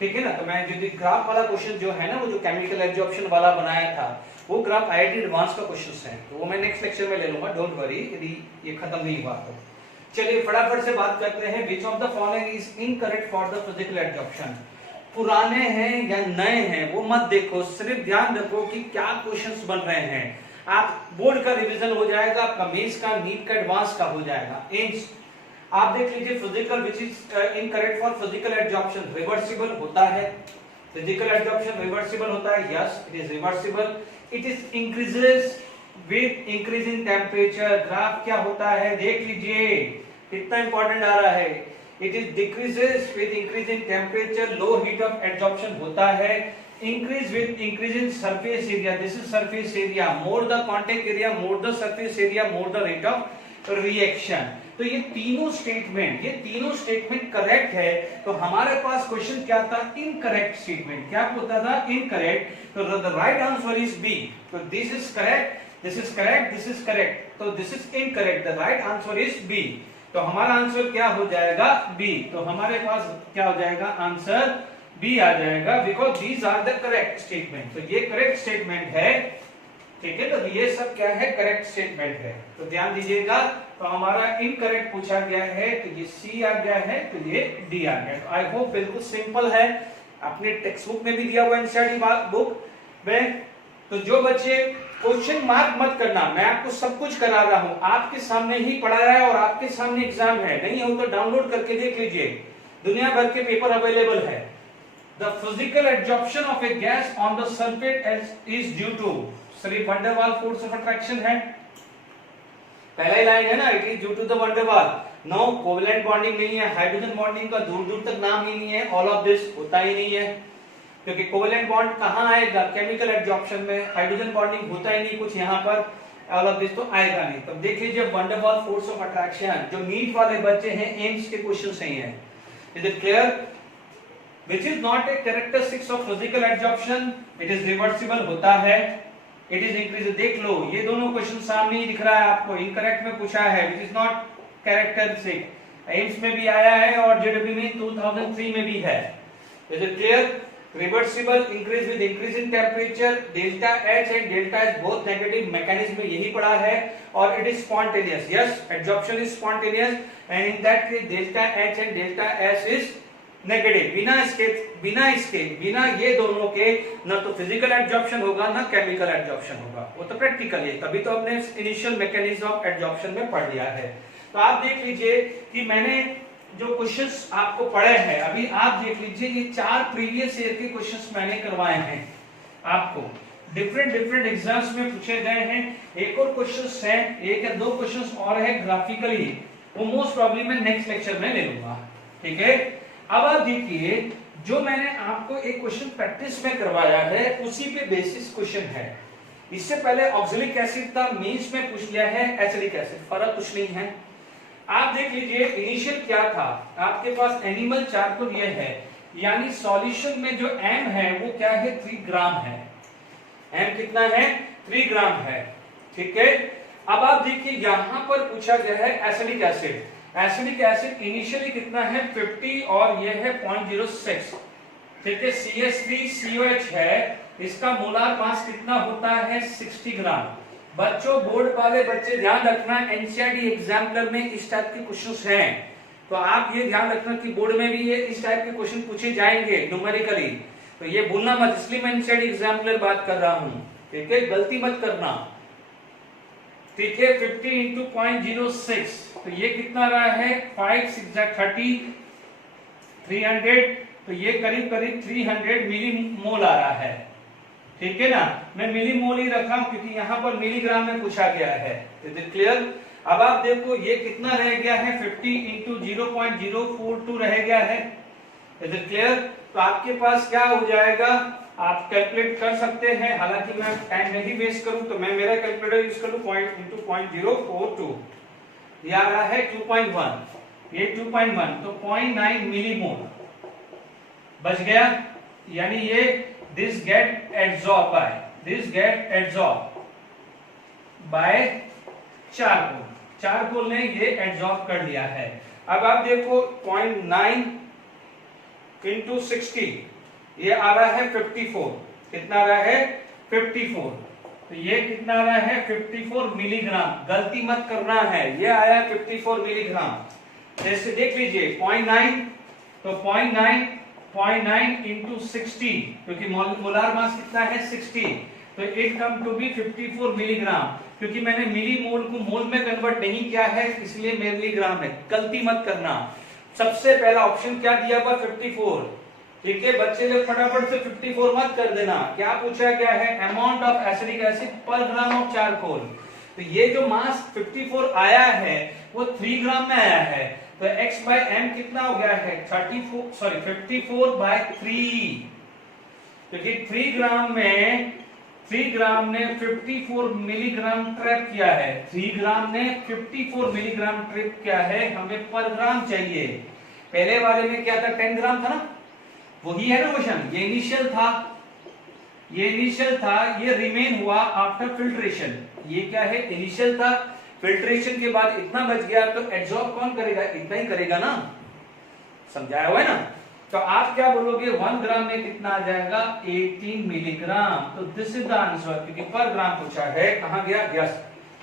ठीक है ना। तो मैं जो ग्राफ वाला क्वेश्चन जो है ना, वो जो केमिकल एब्जॉर्प्शन वाला बनाया था, वो ग्राफ आईआईटी एडवांस का क्वेश्चन है, तो वो मैं नेक्स्ट लेक्चर में ले लूंगा, डोंट वरी, यदि ये खत्म नहीं हुआ तो। चलिए फटाफट से बात करते हैं, which of the following is incorrect for the physical absorption. पुराने हैं या नए हैं वो मत देखो, सिर्फ ध्यान रखो कि क्या क्वेश्चंस बन रहे हैं। आप बोर्ड का रिवीजन हो जाएगा, आपका मेंस का, नीट का, एडवांस का हो जाएगा। एम्स आप देख लीजिए, physical which is incorrect for physical absorption, reversible होता है। फिजिकल एब्जॉर्प्शन रिवर्सिबल होता है, yes it is reversible. It is increases with increase in temperature. Graph क्या होता है देख लीजिए, कितना इंपॉर्टेंट आ रहा है। It is decreases with increase in temperature, low heat of absorption होता है, increase with increase in surface area, this is surface area, more the contact area, more the surface area, more the rate of reaction. तो ये तीनों statement correct है। तो हमारे पास question क्या था, इनकरेक्ट स्टेटमेंट, क्या होता था, इनकरेक्ट। तो the right answer is B. तो this is correct, this is correct, this is correct, तो this is incorrect, the right answer is B. तो हमारा आंसर क्या हो जाएगा, बी। तो हमारे पास क्या हो जाएगा, आंसर बी आ जाएगा, because these are the correct statement. तो ये करेक्ट स्टेटमेंट है, ठीक है। तो ये सब क्या है, करेक्ट स्टेटमेंट है। तो ध्यान दीजिएगा। तो हमारा इनकरेक्ट पूछा गया है, तो ये सी आ गया है, तो ये डी आ गया। तो आई होप बिल्कुल सिंपल है, अपने टेक्स्ट बुक में भी दिया हुआ एनसीईआरटी बुक में। तो जो बच्चे क्वेश्चन मार्क मत करना, मैं आपको सब कुछ करा रहा हूं, आपके सामने ही पढ़ा रहा है और आपके सामने एग्जाम है। नहीं हो तो डाउनलोड करके देख लीजिए, दुनिया भर के पेपर अवेलेबल है। The physical absorption of a gas on the surface is due to, सिर्फ van der Waals force of attraction है, पहला ही लाइन है ना, it is due to the van der Waals. No covalent bonding नहीं है, hydrogen bonding का दूर दूर तक नाम ही नहीं है, ऑल ऑफ दिस होता ही नहीं है, क्योंकि कोवेलेंट बॉन्ड कहां आएगा, केमिकल एब्जॉर्प्शन में। हाइड्रोजन बॉन्डिंग होता ही नहीं कुछ यहाँ पर, ऑल ऑफ दिस तो आएगा नहीं। तो देख लीजिए van der Waals force of attraction, जो नीट वाले बच्चे हैं, एम्स के क्वेश्चन सही है। Is it clear? Which is not a characteristic of physical absorption, it is reversible होता है, it is increase। देख लो ये दोनों क्वेश्चन सामने ही दिख रहा है आपको, इनकरेक्ट में पूछा है, which is not characteristic, AIIMS में भी आया है और जेडब्ल्यू में 2003 में भी है। Is it clear? Reversible, increase with increase in temperature, delta H and delta H both negative, mechanism में यही पढ़ा है, और it is spontaneous, yes, absorption is spontaneous and in that case delta H and delta S is negative. बिना ये दोनों के ना तो फिजिकल एब्जॉर्प्शन होगा ना केमिकल एब्जॉर्प्शन होगा, वो तो प्रैक्टिकल है, तभी तो हमने इनिशियल मैकेनिज्म ऑफ एब्जॉर्प्शन में पढ़ लिया है। तो आप देख लीजिए कि मैंने जो क्वेश्चंस आपको पढ़े हैं, अभी आप देख लीजिए ये 4 प्रीवियस ईयर के क्वेश्चंस मैंने करवाए हैं आपको, डिफरेंट एग्जाम्स में पूछे गए हैं। एक और क्वेश्चंस है, एक या दो क्वेश्चंस और है ग्राफिकली, वो मोस्ट प्रॉब्ली मैं नेक्स्ट लेक्चर में ले लूंगा, ठीक है। अब आप देखिए, जो मैंने आपको एक क्वेश्चन प्रैक्टिस में करवाया है उसी पे बेसिस क्वेश्चन है। इससे पहले ऑक्सैलिक एसिड था, मीन्स में पूछ लिया है एसिडिक एसिड, फर्क कुछ नहीं है। आप देख लीजिए इनिशियल क्या था आपके पास, एनिमल चारकोल ये है, यानी सॉल्यूशन में जो एम है वो क्या है, 3 ग्राम है। एम कितना है, 3 ग्राम है, ठीक है। अब आप देखिए यहां पर पूछा गया है acidic acid, acidic acid initially कितना है, 50 और ये है 0.06, ठीक है। CH3COH है, इसका मोलार मास कितना होता है, 60 ग्राम। बच्चों बोर्ड वाले बच्चे ध्यान रखना, एनसीईआरटी एग्जामिनर में इस टाइप के क्वेश्चंस हैं, तो आप ये ध्यान रखना कि बोर्ड में भी ये इस टाइप के क्वेश्चन पूछे जाएंगे न्यूमेरिकली, तो ये भूलना मत, इसलिए मैं एनसीईआरटी एग्जामिनर बात कर रहा हूं, ठीक है, गलती मत करना, ठीक है। 50 इंटू 0.06, तो ये कितना रहा है, 5 6 30, 300, तो ये करीब 300 मिली मोल आ रहा है, ठीक है ना। मैं मिली मोल ही रखा हूं क्योंकि यहाँ पर मिलीग्राम में पूछा गया है। Is it clear? अब आप देखो ये कितना रह गया है, 50 इंटू 0.042 रह गया है। Is it clear? तो आपके पास क्या हो जाएगा, आप कैलकुलेट कर सकते हैं, हालांकि मैं टाइम नहीं वेस्ट करूं तो मैं मेरा कैलकुलेटर यूज कर लूं, 0.042, ये आ रहा है 2.1, ये 2.1, तो 0.9 मिलीमोल बच गया, यानी ये this get absorb by charcoal ने ये एब्सॉर्ब कर लिया है। अब आप देखो 0.9 इंटू 60, ये आ रहा है 54, कितना आ रहा है, 54, तो ये कितना आ रहा है, 54 मिलीग्राम, गलती मत करना है, ये आया 54 मिलीग्राम। जैसे देख लीजिए 0.9, तो 0.9 इंटू 60, क्योंकि मोलार मास कितना है, 60, तो it come to be 54 milligram. क्योंकि मैंने मिली मोल को मोल में कन्वर्ट नहीं किया है, इसलिए मिलीग्राम है, गलती मत करना। सबसे पहला ऑप्शन क्या दिया हुआ, 54, ठीक है। बच्चे लोग फटाफट से 54 मत कर देना। क्या पूछा गया है, अमाउंट ऑफ एसिडिक एसिड पर ग्राम ऑफ चारकोल। तो ये जो मास 54 आया है वो 3 ग्राम में आया है, तो x by m कितना हो गया है 54/3, क्योंकि 3 ग्राम ने 54 मिलीग्राम ट्रैप किया है। 3 ग्राम ने 54 मिलीग्राम ट्रैप किया है, हमें पर ग्राम चाहिए। पहले वाले में क्या था 10 ग्राम था ना, वही है ना क्वेश्चन। ये इनिशियल था, ये रिमेन हुआ आफ्टर फिल्ट्रेशन। ये क्या है इनिशियल था, फिल्ट्रेशन के बाद इतना बच गया, तो एब्जॉर्ब कौन करेगा, इतना ही करेगा ना, समझाया हुआ है ना। तो आप क्या बोलोगे 1 ग्राम में कितना आ जाएगा 18 मिलीग्राम। तो दिस इज द आंसर, क्योंकि पर ग्राम पूछा है। कहां गया, यस।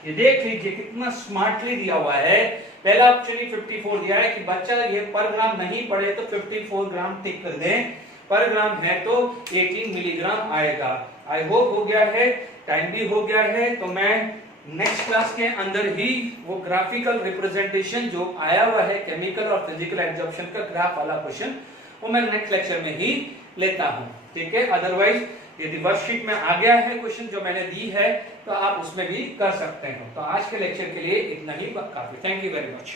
ये देख लीजिए कितना स्मार्टली दिया हुआ है। पहला ऑप्शन ही 54 दिया है कि बच्चा ये पर ग्राम नहीं पढ़े तो 54 ग्राम टिक कर दें, पर ग्राम है तो 18 मिलीग्राम आएगा। आई होप हो गया है, टाइम भी हो गया है। तो मैं नेक्स्ट क्लास के अंदर ही वो ग्राफिकल रिप्रेजेंटेशन जो आया हुआ है केमिकल और फिजिकल एब्जॉर्प्शन का ग्राफ वाला क्वेश्चन, वो मैं नेक्स्ट लेक्चर में ही लेता हूं, ठीक है। अदरवाइज यदि वर्कशीट में आ गया है क्वेश्चन जो मैंने दी है, तो आप उसमें भी कर सकते हो। तो आज के लेक्चर के लिए इतना ही काफी। Thank you very much.